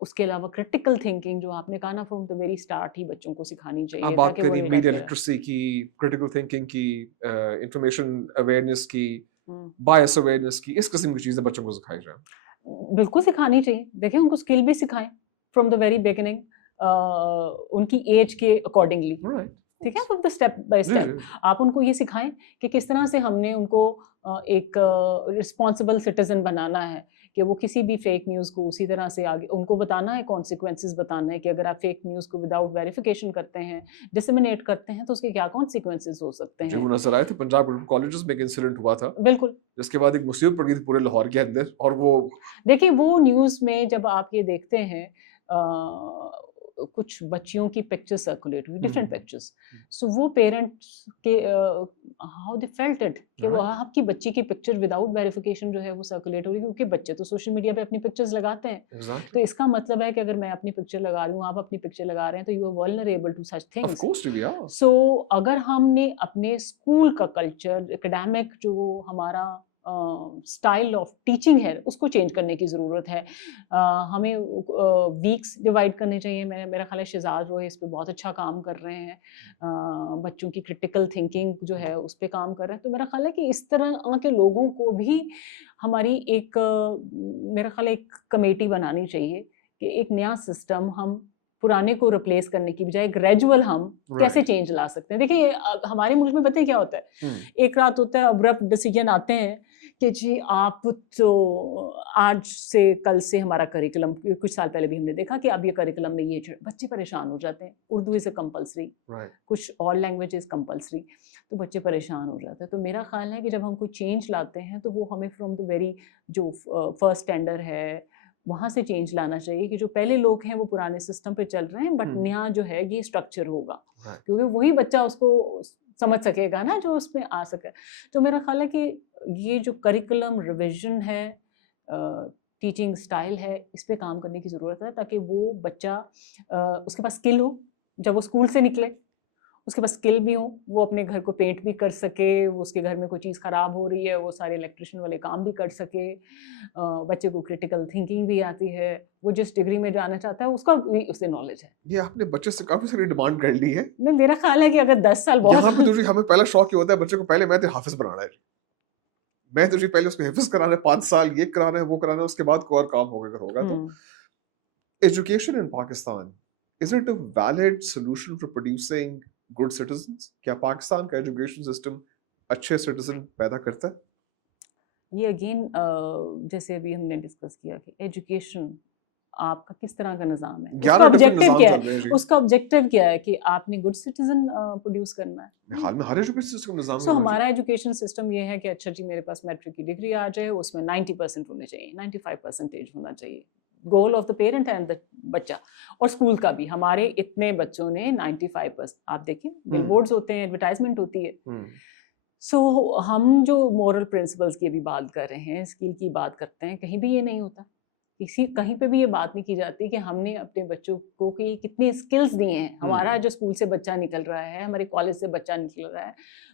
اس کے علاوہ کریٹیکل تھنکنگ جو آپ نے کہا نا فرام دا ویری اسٹارٹ ہی بچوں کو سکھانی چاہیے. آپ بات کریں میڈیا لٹریسی کی, کریٹیکل تھنکنگ کی, انفارمیشن اویئرنیس کی, بایس اویئرنیس کی, اس قسم کی چیزیں بچوں کو سکھائی جائیں. بالکل سکھانی چاہیے. دیکھیں ان کو اسکل بھی سکھائیں فرام دا ویری بگننگ, ان کی ایج کے اکارڈنگلی, ٹھیک ہے, from the step by step آپ ان کو یہ سکھائیں کہ کس طرح سے ہم نے ان کو ایک رسپانسبل سٹیزن بنانا ہے, کہ وہ کسی بھی فیک نیوز کو اسی طرح سے آگے ان کو بتانا ہے, کانسیکوینسز بتانا ہے کہ اگر آپ فیک نیوز کو وداؤٹ ویریفیکیشن کرتے ہیں, ڈسمینیٹ کرتے ہیں, تو اس کے کیا کانسیکوینسز ہو سکتے ہیں. جو نظر آئے تھے پنجاب کالجز میں ایک انسیڈنٹ ہوا تھا, بالکل, جس کے بعد ایک مصیبت پڑ گئی تھی پورے لاہور کے اندر. اور وہ دیکھیں وہ نیوز میں جب آپ یہ دیکھتے ہیں کچھ بچیوں کی پکچر سرکولیٹ ہوئی, ڈفرینٹ پکچرس, سو وہ پیرنٹس کے ہاؤ دے فیلٹ اٹ کہ وہ آپ کی بچی کی پکچر وداؤٹ ویریفیکیشن جو ہے وہ سرکولیٹ ہو رہی ہے, کیونکہ بچے تو سوشل میڈیا پہ اپنی پکچرز لگاتے ہیں, تو اس کا مطلب ہے کہ اگر میں اپنی پکچر لگا رہی ہوں, آپ اپنی پکچر لگا رہے ہیں, تو you are vulnerable to such things. So اگر ہم نے اپنے اسکول کا کلچر, اکیڈیمک جو ہمارا اسٹائل آف ٹیچنگ ہے اس کو چینج کرنے کی ضرورت ہے. ہمیں ویکس ڈیوائڈ کرنے چاہیے. میرا خیال ہے شہزاد روحے اس پہ بہت اچھا کام کر رہے ہیں, بچوں کی کرٹیکل تھنکنگ جو ہے اس پہ کام کر رہے ہیں. تو میرا خیال ہے کہ اس طرح کے لوگوں کو بھی ہماری ایک میرا خیال ہے ایک کمیٹی بنانی چاہیے کہ ایک نیا سسٹم ہم پرانے کو ریپلیس کرنے کی بجائے گریجول ہم کیسے چینج لا سکتے ہیں. دیکھیے ہمارے ملک میں پتہ ہے کیا ہوتا ہے, ایک رات ہوتا ہے ابرپٹ ڈیسیجن آتے ہیں کہ جی آپ تو آج سے کل سے ہمارا کریکلم, کچھ سال پہلے بھی ہم نے دیکھا کہ اب یہ کریکلم میں یہ بچے پریشان ہو جاتے ہیں. اردو از اے کمپلسری, کچھ اور لینگویج از کمپلسری, تو بچے پریشان ہو جاتے ہیں. تو میرا خیال ہے کہ جب ہم کوئی چینج لاتے ہیں تو وہ ہمیں فرام دا ویری جو فرسٹ اسٹینڈرڈ ہے وہاں سے چینج لانا چاہیے کہ جو پہلے لوگ ہیں وہ پرانے سسٹم پہ چل رہے ہیں, بٹ نیا جو ہے یہ اسٹرکچر ہوگا, کیونکہ وہی بچہ اس کو سمجھ سکے گا نا جو اس میں آ سکے. تو میرا خیال ہے کہ یہ جو کریکولم ریویژن ہے, ٹیچنگ اسٹائل ہے, اس پہ کام کرنے کی ضرورت ہے تاکہ وہ بچہ اس کے پاس اسکل ہو, جب وہ اسکول سے نکلے اس کے پاس اسکل بھی ہوں, وہ اپنے گھر کو پینٹ بھی کر سکے, وہ اس کے گھر میں کوئی چیز خراب ہو رہی ہے وہ سارے الیکٹریشین والے کام بھی کر سکے, بچے کو کرٹیکل تھنکنگ بھی آتی ہے, وہ جس ڈگری میں جانا چاہتا ہے اس کا بھی اسے نالج ہے. یہ آپ نے بچے سے کافی ساری ڈیمانڈ کر لی ہے. میرا خیال ہے کہ اگر 10 سال بہت یہاں پہ تو ہمیں پہلا شوق یہ ہوتا ہے بچے کو پہلے میں حافظ بنانا ہے, میں تو پہلے اس کو حفظ کرانا ہے, 5 سال یہ کرانا ہے وہ کرانا ہے, اس کے بعد کوئی اور کام ہوگا اگر ہوگا. تو education in Pakistan is it a valid solution for producing good citizens? کیا پاکستان کا ایجوکیشن سسٹم اچھے سٹیزن پیدا کرتا ہے؟ یہ اگین جیسے ابھی ہم نے ڈسکس کیا کہ ایجوکیشن آپ کا کس طرح کا نظام ہے, اس کا آبجیکٹو کیا ہے, اس کا آبجیکٹو کیا ہے کہ آپ نے گڈ سٹیزن پروڈیوس کرنا ہے. حال میں ہر ایجوکیشن سسٹم نظام سو ہمارا ایجوکیشن سسٹم یہ ہے کہ اچھا جی میرے پاس میٹرک کی ڈگری آ جائے, اس میں 90% ہونے چاہیے, 95% ہونا چاہیے, goal of the parent and the بچہ. اور اسکول کا بھی ہمارے اتنے بچوں نے 95%, آپ دیکھیں بل بورڈز ہوتے ہیں, ایڈورٹائزمنٹ ہوتی ہے. سو ہم جو مورل پرنسپلس کی ابھی بات کر رہے ہیں, اسکل کی بات کرتے ہیں, کہیں بھی یہ نہیں ہوتا, کہیں پہ بھی یہ بات نہیں کی جاتی کہ ہم نے اپنے بچوں کو کتنے اسکلس دیے ہیں. ہمارا جو اسکول سے بچہ نکل رہا ہے, ہمارے کالج سے بچہ نکل رہا ہے,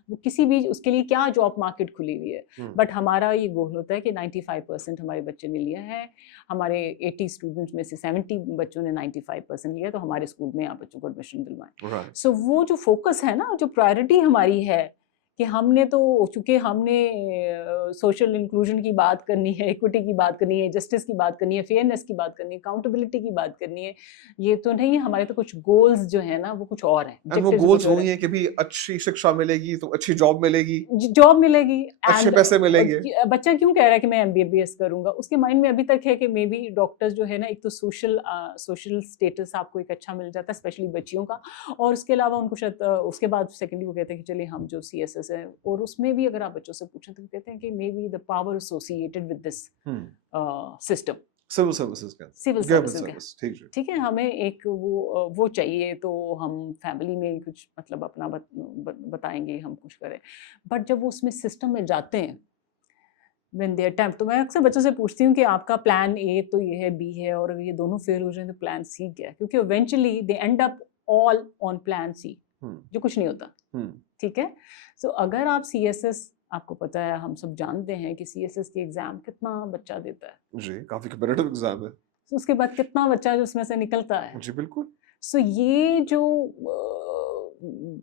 وہ کسی بھی اس کے لیے کیا جاب مارکیٹ کھلی ہوئی ہے, بٹ ہمارا یہ گول ہوتا ہے کہ 95% ہمارے بچے نے لیا ہے. ہمارے 80 اسٹوڈنٹس میں سے 70 بچوں نے 95% لیا, تو ہمارے اسکول میں آپ بچوں کو ایڈمیشن دلوائیں. سو وہ جو فوکس ہے نا, جو پرائرٹی ہماری ہے کہ ہم نے تو چونکہ ہم نے سوشل انکلوژن کی بات کرنی ہے, ایکوٹی کی بات کرنی ہے, جسٹس کی بات کرنی ہے, فیئرنیس کی بات کرنی ہے, اکاؤنٹیبلٹی کی بات کرنی ہے, یہ تو نہیں ہے. ہمارے تو کچھ گولز جو ہیں نا وہ کچھ اور ہیں. وہ گولز وہی ہیں کہ بھی اچھی شکشا ملے گی تو اچھی جاب ملے گی, جاب ملے گی, اچھے پیسے ملیں گے. بچہ کیوں کہہ رہا ہے کہ میں MBBS کروں گا, اس کے مائنڈ میں ابھی تک ہے کہ مے بی ڈاکٹرز جو ہے نا, ایک تو سوشل اسٹیٹس آپ کو ایک اچھا مل جاتا ہے اسپیشلی بچیوں کا, اور اس کے علاوہ ان کو شاید اس کے بعد سیکنڈلی وہ کہتے ہیں کہ چلیے ہم جو CSS ہے, اور اس میں بھی اگر آپ بچوں سے پوچھیں تو کہتے ہیں کہ maybe the power associated with this system, civil services کا, ٹھیک ہے, ہمیں ایک وہ چاہیے. تو ہم فیملی میں کچھ مطلب اپنا بتائیں گے, ہم کچھ کریں, بٹ جب وہ اس میں سسٹم میں جاتے ہیں when they attempt, تو میں اکثر بچوں سے پوچھتی ہوں کہ آپ کا پلان A تو یہ ہے, B ہے, اور اگر یہ دونوں فیل ہو جائیں تو پلان C کیا ہے, کیونکہ eventually they and up all on plan C, جو کچھ نہیں ہوتا. ٹھیک ہے, سو اگر آپ CSS, آپ کو پتہ ہے, ہم سب جانتے ہیں کہ CSS کی ایگزام کتنا بچہ دیتا ہے, جی کافی کمپیٹیٹو ایگزام ہے. سو اس کے بعد کتنا بچہ جو اس میں سے نکلتا ہے. جی بالکل. سو یہ جو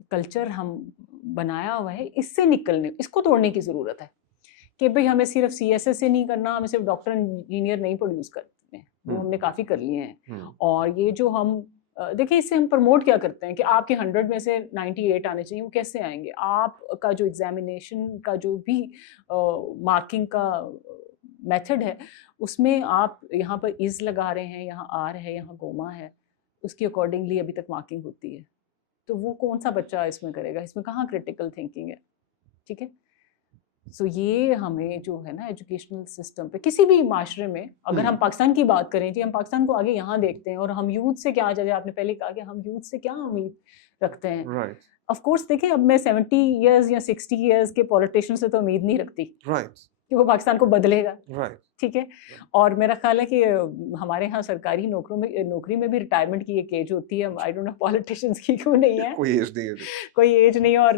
کلچر ہم بنایا ہوا ہے, اس سے نکلنے, اس کو توڑنے کی ضرورت ہے کہ بھئی ہمیں صرف CSS سے نہیں کرنا, ہمیں صرف ڈاکٹر انجینئر نہیں پروڈیوس کرتے ہیں, وہ ہم نے کافی کر لیے ہیں. اور یہ جو ہم دیکھیں, اس سے ہم پروموٹ کیا کرتے ہیں کہ آپ کے 100 میں سے 98 آنے چاہیے. وہ کیسے آئیں گے؟ آپ کا جو ایگزامینیشن کا جو بھی مارکنگ کا میتھڈ ہے, اس میں آپ یہاں پر از لگا رہے ہیں, یہاں آر ہے, یہاں گوما ہے, اس کی اکارڈنگلی ابھی تک مارکنگ ہوتی ہے. تو وہ کون سا بچہ اس میں کرے گا؟ اس میں کہاں کریٹیکل تھنکنگ ہے؟ ٹھیک ہے, سو یہ ہمیں جو ہے نا ایجوکیشنل سسٹم پہ کسی بھی معاشرے میں اگر ہم پاکستان کی بات کریں جی ہم پاکستان کو آگے یہاں دیکھتے ہیں اور ہم یوتھ سے کیا جیسے آپ نے پہلے کہا کہ ہم یوتھ سے کیا امید رکھتے ہیں. آف کورس دیکھیں اب میں 70 ایئرز یا 60 ایئرز کے پولیٹیشین سے تو امید نہیں رکھتی کہ وہ پاکستان کو بدلے گا. ٹھیک ہے. اور میرا خیال ہے کہ ہمارے ہاں سرکاری نوکری میں بھی ریٹائرمنٹ کی ایک ایج ہوتی ہے. آئی ڈونٹ نو پولیٹیشینس کی کیوں نہیں ہے, کوئی ایج نہیں ہے, اور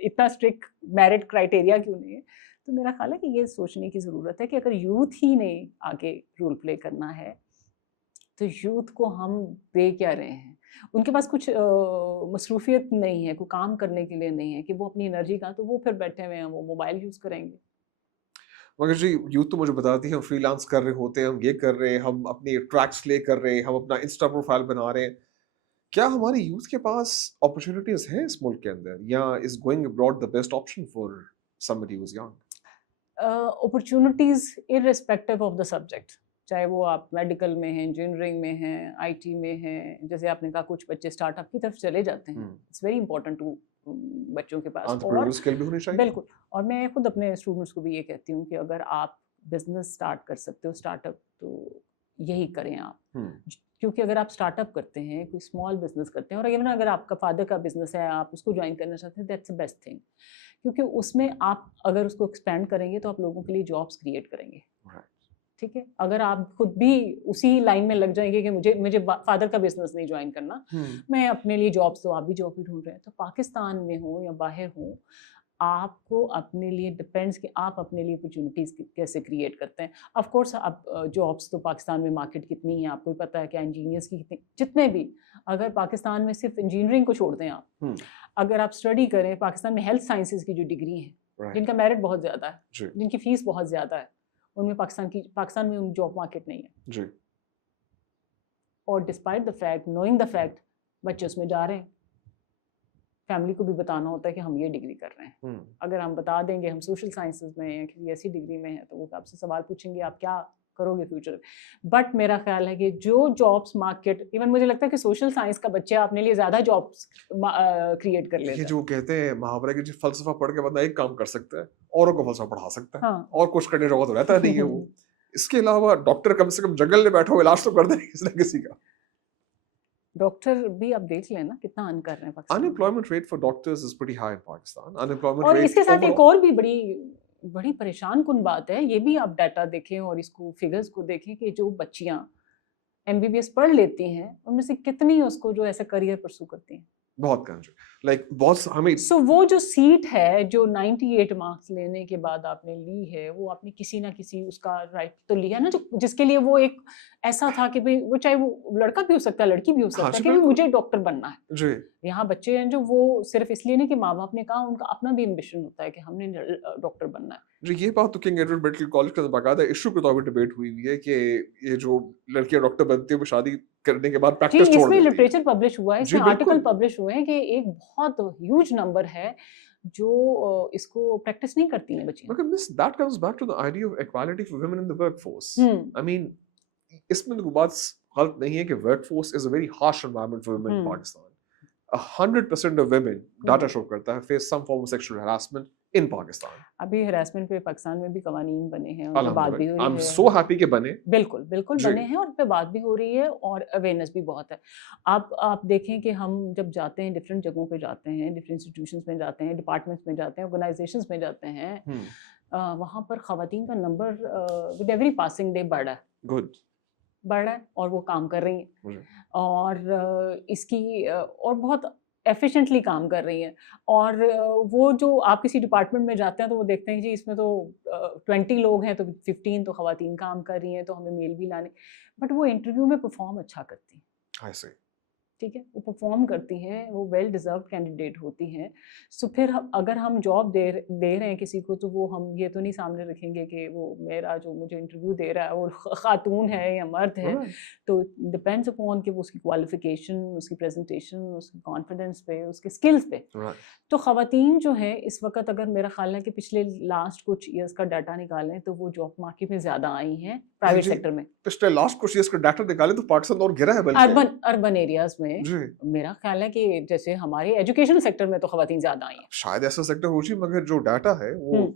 اتنا اسٹرکٹ میرٹ کرائٹیریا کیوں نہیں ہے. تو میرا خیال ہے کہ یہ سوچنے کی ضرورت ہے کہ اگر یوتھ ہی نے آگے رول پلے کرنا ہے تو یوتھ کو ہم دے کیا رہے ہیں. ان کے پاس کچھ مصروفیت نہیں ہے, کوئی کام کرنے کے لیے نہیں ہے کہ وہ اپنی انرجی کا, تو وہ پھر بیٹھے ہوئے ہیں, وہ موبائل یوز کریں گے. مگر جی یوتھ تو مجھے بتاتی ہے ہم فری لانس کر رہے ہوتے ہیں, ہم یہ کر رہے ہیں, ہم اپنی ٹریکس لے کر رہے ہیں, ہم اپنا انسٹا پروفائل بنا رہے ہیں. کیا ہماری یوتھ کے پاس اپرچونیٹیز ہیں اس ملک کے اندر, یا is going abroad the best option for somebody who's young? Opportunities irrespective of the subject, چاہے وہ آپ میڈیکل میں ہیں, انجینئرنگ میں ہیں, آئی ٹی میں ہیں. جیسے آپ نے کہا کچھ بچے اسٹارٹ اپ کی طرف چلے جاتے ہیں. اٹس ویری امپورٹنٹ ٹو بچوں کے پاس بالکل. اور میں خود اپنے اسٹوڈنٹس کو بھی یہ کہتی ہوں کہ اگر آپ بزنس اسٹارٹ کر سکتے ہو, اسٹارٹ اپ, تو یہی کریں آپ. کیونکہ اگر آپ اسٹارٹ اپ کرتے ہیں, کوئی اسمال بزنس کرتے ہیں, اور ایون اگر آپ کا فادر کا بزنس ہے, آپ اس کو جوائن کرنا چاہتے ہیں, دیٹس دا بیسٹ تھنگ. کیونکہ اس میں آپ اگر اس کو ایکسپینڈ کریں گے تو آپ لوگوں کے لیے جابس کریٹ کریں گے. ٹھیک ہے. اگر آپ خود بھی اسی لائن میں لگ جائیں گے کہ مجھے فادر کا بزنس نہیں جوائن کرنا, میں اپنے لیے جابس, تو آپ بھی جاب ہی ڈھونڈ رہے ہیں. تو پاکستان میں ہوں یا باہر ہوں, آپ کو اپنے لیے ڈپینڈس کہ آپ اپنے لیے اپرچونیٹیز کیسے کریٹ کرتے ہیں. آف کورس اب جابس تو پاکستان میں مارکیٹ کتنی ہے آپ کو پتہ ہے, کہ انجینئرس کی کتنی, جتنے بھی, اگر پاکستان میں صرف انجینئرنگ کو چھوڑ دیں آپ, اگر آپ اسٹڈی کریں پاکستان میں ہیلتھ سائنسز کی جو ڈگری ہیں جن کا میرٹ بہت زیادہ ہے, جن کی فیس بہت زیادہ ہے, ان میں پاکستان میں جاب مارکیٹ نہیں ہے. اور despite the fact, knowing the fact, بچے اس میں جا رہے ہیں. فیملی کو بھی بتانا ہوتا ہے کہ ہم یہ ڈگری کر رہے ہیں. اگر ہم بتا دیں گے ہم سوشل سائنسز میں ہیں, کسی ایسی ڈگری میں ہیں, تو وہ آپ سے سوال پوچھیں گے آپ کیا کرو گے فیوچر. بٹ میرا خیال ہے کہ جو جابس مارکیٹ, ایون مجھے لگتا ہے کہ سوشل سائنس کا بچہ اپنے لیے زیادہ جابس کریٹ کر لیتا ہے. یہ جو کہتے ہیں محاورہ کہ فلسفہ پڑھ کے بندہ ایک کام کر سکتا ہے, اوروں کو فلسفہ پڑھا سکتا ہے, اور کچھ کرنے کا تو رہتا نہیں ہے وہ. اس کے علاوہ ڈاکٹر کم سے کم جنگل میں بیٹھا ہو علاج تو کر دیں کسی نہ کسی کا. ڈاکٹر بھی آپ دیکھ لیں نا کتنا ارن کر رہے ہیں Pakistan. Unemployment rate for doctors is pretty high in Pakistan. Unemployment اور rate اس کے ساتھ ایک اور بھی بڑی پریشان کن بات ہے, یہ بھی آپ ڈیٹا دیکھیں اور اس کو فگرز کو دیکھیں کہ جو بچیاں ایم بی بی ایس پڑھ لیتی ہیں ان میں سے کتنی اس کو جو ایسا کریئر پرسو کرتی ہیں. بہت کم, لائک بہت ہمیں. سو وہ جو سیٹ ہے جو 98 مارکس لینے کے بعد آپ نے لی ہے, وہ آپ نے کسی نہ کسی اس کا رائٹ تو لیا نا, جس کے لیے وہ ایک ایسا تھا کہ بھائی وہ چاہے وہ لڑکا بھی ہو سکتا ہے, لڑکی بھی ہو سکتا ہے, کہ مجھے ڈاکٹر بننا ہے. جی یہاں بچے ہیں جو وہ صرف اس لیے نہیں کہ ماں باپ نے کہا, ان کا اپنا بھی ایمبیشن ہوتا ہے کہ ہم نے ڈاکٹر بننا ہے. جی یہ بات تو کنگ ایڈورڈ میڈیکل کالج کا باقاعدہ ایشو کے طور پہ ڈیبیٹ ہوئی ہے کہ یہ جو لڑکیاں ڈاکٹر بنتی ہیں وہ شادی کرنے کے بعد پریکٹس چھوڑ دیتی ہیں. اس میں لٹریچر پبلش ہوا ہے, اس میں آرٹیکل پبلش ہوئے ہیں کہ ایک بہت ہیوج نمبر ہے جو اس کو پریکٹس نہیں کرتی ہیں بچیاں. Look, Miss, that comes back to the idea of equality for women in the workforce. I mean, اس میں کوئی بات غلط نہیں ہے کہ workforce is a very harsh environment for women in Pakistan. 100% of women, data show کرتا ہے, face some form of sexual harassment in Pakistan. ابھی ہراسمنٹ پہ پاکستان میں بھی قوانین بنے ہیں, ان پہ بات بھی ہو رہی ہے. I'm so happy کہ بنے. بالکل بنے ہیں, اور ان پہ بات بھی ہو رہی ہے, اور اویئرنیس بھی بہت ہے. آپ دیکھیں کہ ہم جب جاتے ہیں ڈفرینٹ جگہوں پہ جاتے ہیں, ڈفرینٹ انسٹیٹیوشنس میں جاتے ہیں, ڈپارٹمنٹس میں جاتے ہیں, آرگنائزیشنس میں جاتے ہیں, وہاں پر خواتین کا number with every passing day بڑھ رہا ہے, اور وہ کام کر رہی ہیں, اور اس کی اور بہت ایفیشینٹلی کام کر رہی ہیں. اور وہ جو آپ کسی ڈپارٹمنٹ میں جاتے ہیں تو وہ دیکھتے ہیں جی اس میں تو 20 لوگ ہیں تو 15 تو خواتین کام کر رہی ہیں, تو ہمیں میل بھی لانے. بٹ وہ انٹرویو میں پرفارم اچھا کرتی ہیں. ٹھیک ہے, وہ پرفارم کرتی ہیں, وہ ویل ڈیزروڈ کینڈیڈیٹ ہوتی ہیں. سو پھر اگر ہم جاب دے رہے ہیں کسی کو, تو وہ ہم یہ تو نہیں سامنے رکھیں گے کہ وہ میرا جو مجھے انٹرویو دے رہا ہے وہ خاتون ہے یا مرد ہے. تو ڈپینڈس اپون کہ وہ اس کی کوالیفیکیشن, اس کی پریزنٹیشن, اس کی کانفیڈنس پہ, اس کے اسکلس پہ. تو خواتین جو ہیں اس وقت, اگر میرا خیال ہے کہ پچھلے لاسٹ کچھ ایئرس کا ڈاٹا نکالیں تو وہ جاب مارکیٹ میں زیادہ آئی ہیں پرائیویٹ سیکٹر میں. پچھلے لاسٹ کچھ ایئرس کا ڈاٹا نکالیں تو پاکستان اور گرا ہے اربن ایریاز میں. میرا خیال ہے کہ جیسے ہمارے ایجوکیشن سیکٹر میں تو خواتین زیادہ آئی ہیں. شاید ایسا سیکٹر ہو جی, مگر جو ڈاٹا ہے وہ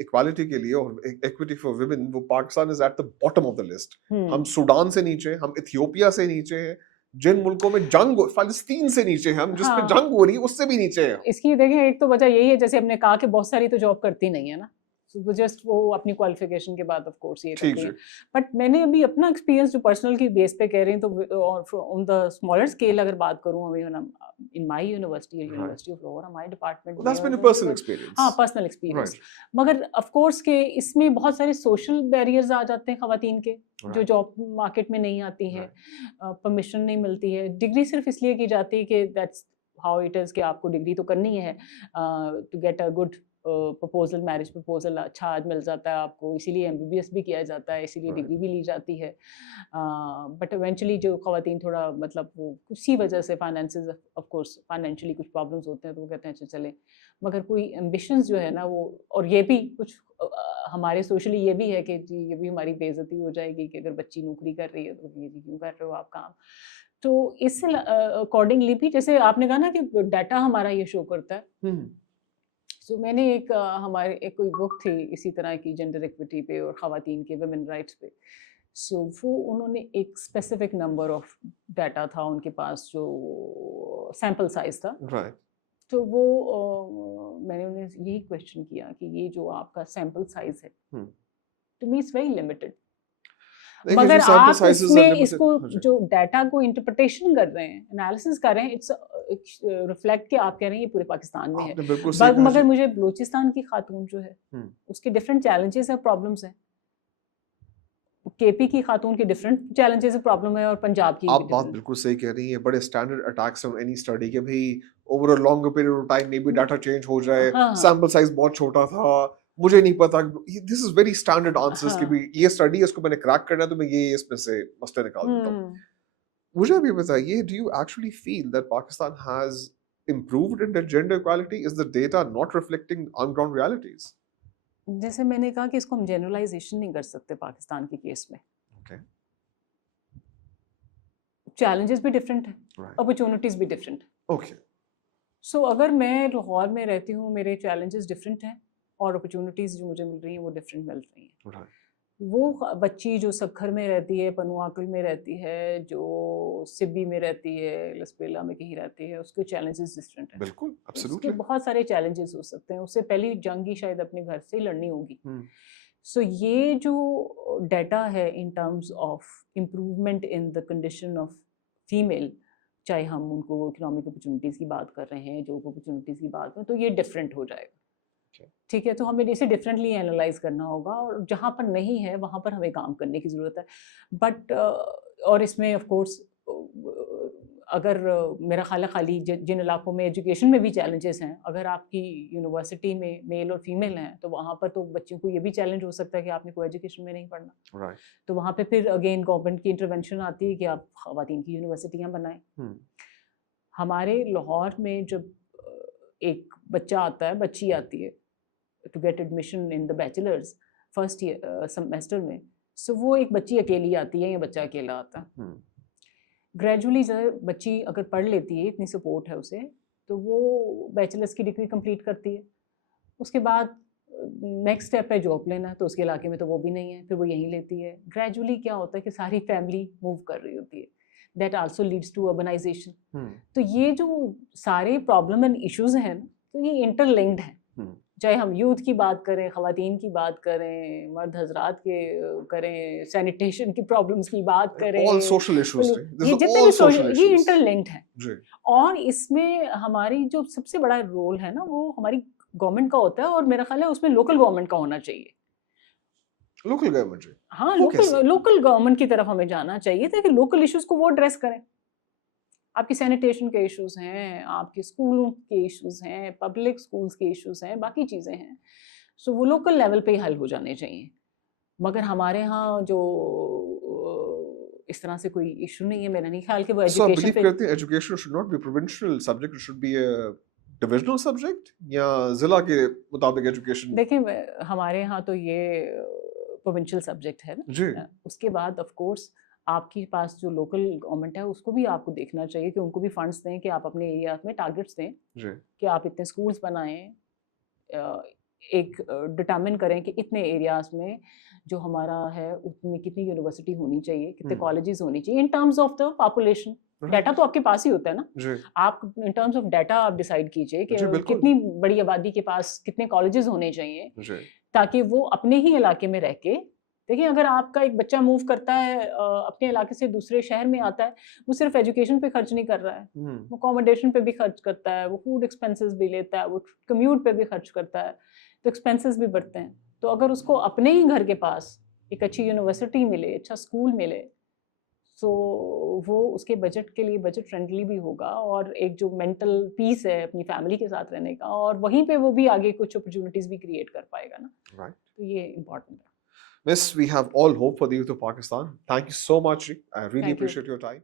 equality کے لیے اور equity for women, وہ Pakistan is at the bottom of the list. ہم ہوں سوڈان سے نیچے ہیں, ہم ایتھیوپیا سے نیچے ہیں, جن ملکوں میں جنگ, فلسطین سے نیچے ہیں ہم, جس پہ ہاں جنگ ہو رہی ہے اس سے بھی نیچے ہیں. اس کی دیکھیں ایک تو وجہ یہی ہے جیسے ہم نے کہا کہ بہت ساری تو جاب کرتی نہیں ہے نا, جسٹ وہ اپنی کوالیفیکیشن کے بعد آف کورس یہ ٹھیک کرتی جی. ہیں. بٹ میں نے ابھی اپنا ایکسپیرینس جو پرسنل کی بیس پہ کہہ رہی ہوں تو آن دا اسمالر اسکیل اگر بات کروں in my university university of Lahore ہمارے department That's been your personal experience. ہاں پرسنل ایکسپیرینس. Right. مگر آف کورس کہ اس میں بہت سارے سوشل بیریئرز آ جاتے ہیں خواتین کے جو Right. جاب مارکیٹ میں نہیں آتی ہیں, پرمیشن نہیں ملتی ہے. ڈگری صرف اس لیے کی جاتی ہے کہ دیٹس ہاؤ اٹ از کہ آپ کو ڈگری تو کرنی ہے to get a good proposal, marriage proposal اچھا آج مل جاتا ہے آپ کو, اسی لیے MBBS بھی کیا جاتا ہے, اسی لیے ڈگری بھی لی جاتی ہے. بٹ ایونچولی جو خواتین تھوڑا مطلب وہ کسی وجہ سے فائنینسز آف کورس فائنینشلی کچھ پرابلمس ہوتے ہیں تو وہ کہتے ہیں اچھا چلیں, مگر کوئی ایمبیشنز جو ہے نا وہ, اور یہ بھی کچھ ہمارے سوشلی یہ بھی ہے کہ جی یہ بھی ہماری بے عزتی ہو جائے گی کہ اگر بچی نوکری کر رہی ہے تو یہ کیوں کر رہے ہو آپ کام. تو اس سے اکارڈنگلی بھی جیسے آپ نے کہا نا کہ ڈیٹا ہمارا یہ شو کرتا ہے. سو میں نے ایک ہمارے ایک کوئی بک تھی اسی طرح کی جینڈر ایکوٹی پہ اور خواتین کے ویمن رائٹس پہ. سو وہ انہوں نے ایک اسپیسیفک نمبر آف ڈیٹا تھا ان کے پاس جو سیمپل سائز تھا. تو وہ میں نے انہیں یہی کوشچن کیا کہ یہ جو آپ کا سیمپل سائز ہے to me it's very limited, مگر آپ اس میں اس کو جو ڈیٹا کو انٹرپریٹیشن کر رہے ہیں, انالیسس کر رہے ہیں, اٹس ریفلیکٹ کہ آپ کہہ رہے ہیں یہ پورے پاکستان میں ہے. مگر مجھے بلوچستان کی خاتون جو ہے اس کے ڈفرینٹ چیلنجز ہیں, پرابلمس ہیں. KP کی خاتون کے ڈفرینٹ چیلنجز پرابلم ہے اور پنجاب کی. آپ بات بالکل صحیح کہہ رہی ہیں, بڑے اسٹینڈرڈ اٹیکس ہیں اینی اسٹڈی کے بھی over a long period of time میں بھی ڈیٹا چینج ہو جائے, سیمپل سائز بہت چھوٹا تھا, مجھے نہیں پتا. دس از ویری اسٹینڈرڈ آنسرز کہ یہ اسٹڈی ہے اس کو میں نے کریک کرنا ہے تو میں یہ اس میں سے مسئلے نکال دیتا ہوں. مجھے ابھی بتائیے, do you actually feel that Pakistan has improved in their gender equality? Is the data not reflecting on ground realities? جیسے میں نے کہا کہ اس کو ہم جنرلائزیشن نہیں کر سکتے پاکستان کے کیس میں. چیلنجز بھی ڈفرینٹ ہیں, اپرچونیٹیز بھی ڈفرینٹ ہیں. سو اگر میں لاہور میں رہتی ہوں, میرے چیلنجز ڈفرینٹ ہیں اور اپرچونیٹیز جو مجھے مل رہی ہیں وہ ڈفرینٹ مل رہی ہیں. وہ بچی جو سکھر میں رہتی ہے, پنواکل میں رہتی ہے, جو سبی میں رہتی ہے, لسپیلا میں کہیں رہتی ہے, اس کے چیلنجز ڈفرینٹ ہیں. بالکل, اس کے بہت سارے چیلنجز ہو سکتے ہیں. اس سے پہلی جنگ ہی شاید اپنے گھر سے ہی لڑنی ہوگی. سو یہ جو ڈیٹا ہے ان terms of improvement in the condition of female, چاہے ہم ان کو اکنامک اپرچونیٹیز کی بات کر رہے ہیں, جو اپرچونیٹیز کی بات کریں, تو یہ ڈفرینٹ ہو جائے گا. ٹھیک ہے, تو ہمیں اسے ڈفرینٹلی اینالائز کرنا ہوگا, اور جہاں پر نہیں ہے وہاں پر ہمیں کام کرنے کی ضرورت ہے. بٹ اور اس میں آف کورس اگر میرا خیال ہے خالی جن علاقوں میں ایجوکیشن میں بھی چیلنجز ہیں, اگر آپ کی یونیورسٹی میں میل اور فیمیل ہیں تو وہاں پر تو بچوں کو یہ بھی چیلنج ہو سکتا ہے کہ آپ نے کوئی ایجوکیشن میں نہیں پڑھنا. تو وہاں پہ پھر اگین گورنمنٹ کی انٹرونشن آتی ہے کہ آپ خواتین کی یونیورسٹیاں بنائیں. ہمارے لاہور میں جب ایک بچہ آتا ہے, بچی آتی ہے to get admission in the bachelors first year semester میں, سو وہ ایک بچی اکیلی آتی ہے یا بچہ اکیلا آتا ہے. گریجولی بچی اگر پڑھ لیتی ہے, اتنی سپورٹ ہے اسے, تو وہ بیچلرس کی ڈگری کمپلیٹ کرتی ہے. اس کے بعد نیکسٹ اسٹیپ ہے جاب لینا, تو اس کے علاقے میں تو وہ بھی نہیں ہے, پھر وہ یہیں لیتی ہے. گریجولی کیا ہوتا ہے کہ ساری فیملی موو کر رہی ہوتی ہے, that also leads to urbanization. تو یہ جو سارے پرابلم اینڈ ایشوز ہیں نا, تو یہ انٹر لنکڈ ہیں. چاہے ہم یوتھ کی بات کریں, خواتین کی بات کریں, مرد حضرات کے کریں, سینیٹیشن کی پرابلمس کی بات کریں, یہ جتنے بھی یہ انٹر لنکڈ ہیں. اور اس میں ہماری جو سب سے بڑا رول ہے نا وہ ہماری گورنمنٹ کا ہوتا ہے, اور میرا خیال ہے اس میں لوکل گورنمنٹ کا ہونا چاہیے. لوکل گورنمنٹ, ہاں لوکل گورنمنٹ کی طرف ہمیں جانا چاہیے تاکہ لوکل ایشوز کو وہ ایڈریس کریں. آپ کی سینیٹیشن کے ایشوز ہیں, آپ کے اسکولوں کے ایشوز ہیں, پبلک اسکولس کے ایشوز ہیں, باقی چیزیں ہیں. سو وہ لوکل لیول پہ ہی حل ہو جانے چاہیے. مگر ہمارے ہاں جو اس طرح سے کوئی ایشو نہیں ہے, میرا نہیں خیال کہ وہ ایجوکیشن پہ. Education should not be a provincial subject, it should be a divisional subject, یا ضلع کے مطابق ایجوکیشن. دیکھیں ہمارے ہاں تو یہ پروونشل سبجیکٹ ہے نا. اس کے بعد آف کورس آپ کے پاس جو لوکل گورنمنٹ ہے اس کو بھی آپ کو دیکھنا چاہیے کہ ان کو بھی فنڈس دیں, کہ آپ اپنے ایریا میں ٹارگیٹس دیں کہ آپ اتنے اسکولس بنائیں, ایک ڈٹرمن کریں کہ اتنے ایریاز میں جو ہمارا ہے اس میں کتنی یونیورسٹی ہونی چاہیے, کتنے کالجز ہونی چاہیے ان terms of the population. Data تو آپ کے پاس ہی ہوتا ہے نا, آپ ان ٹرمز آف ڈیٹا آپ ڈیسائیڈ کیجئے کہ کتنی بڑی آبادی کے پاس کتنے کالجز ہونے چاہیے, تاکہ وہ اپنے ہی علاقے میں رہ کے دیکھیں. اگر آپ کا ایک بچہ موو کرتا ہے اپنے علاقے سے دوسرے شہر میں آتا ہے, وہ صرف ایجوکیشن پہ خرچ نہیں کر رہا ہے, وہ اکوموڈیشن پہ بھی خرچ کرتا ہے, وہ فوڈ ایکسپینسز بھی لیتا ہے, وہ کمیوٹ پہ بھی خرچ کرتا ہے, تو ایکسپینسز بھی بڑھتے ہیں. تو اگر اس کو اپنے ہی گھر کے پاس ایک اچھی یونیورسٹی ملے, اچھا اسکول ملے, سو وہ اس کے بجٹ کے لیے بجٹ فرینڈلی بھی ہوگا, اور ایک جو مینٹل پیس ہے اپنی فیملی کے ساتھ رہنے کا, اور وہیں پہ وہ بھی آگے کچھ اپرچونیٹیز بھی کریٹ کر پائے گا نا. تو یہ امپورٹنٹ ہے. Miss, we have all hope for the youth of Pakistan. Thank you so much. I really appreciate your time.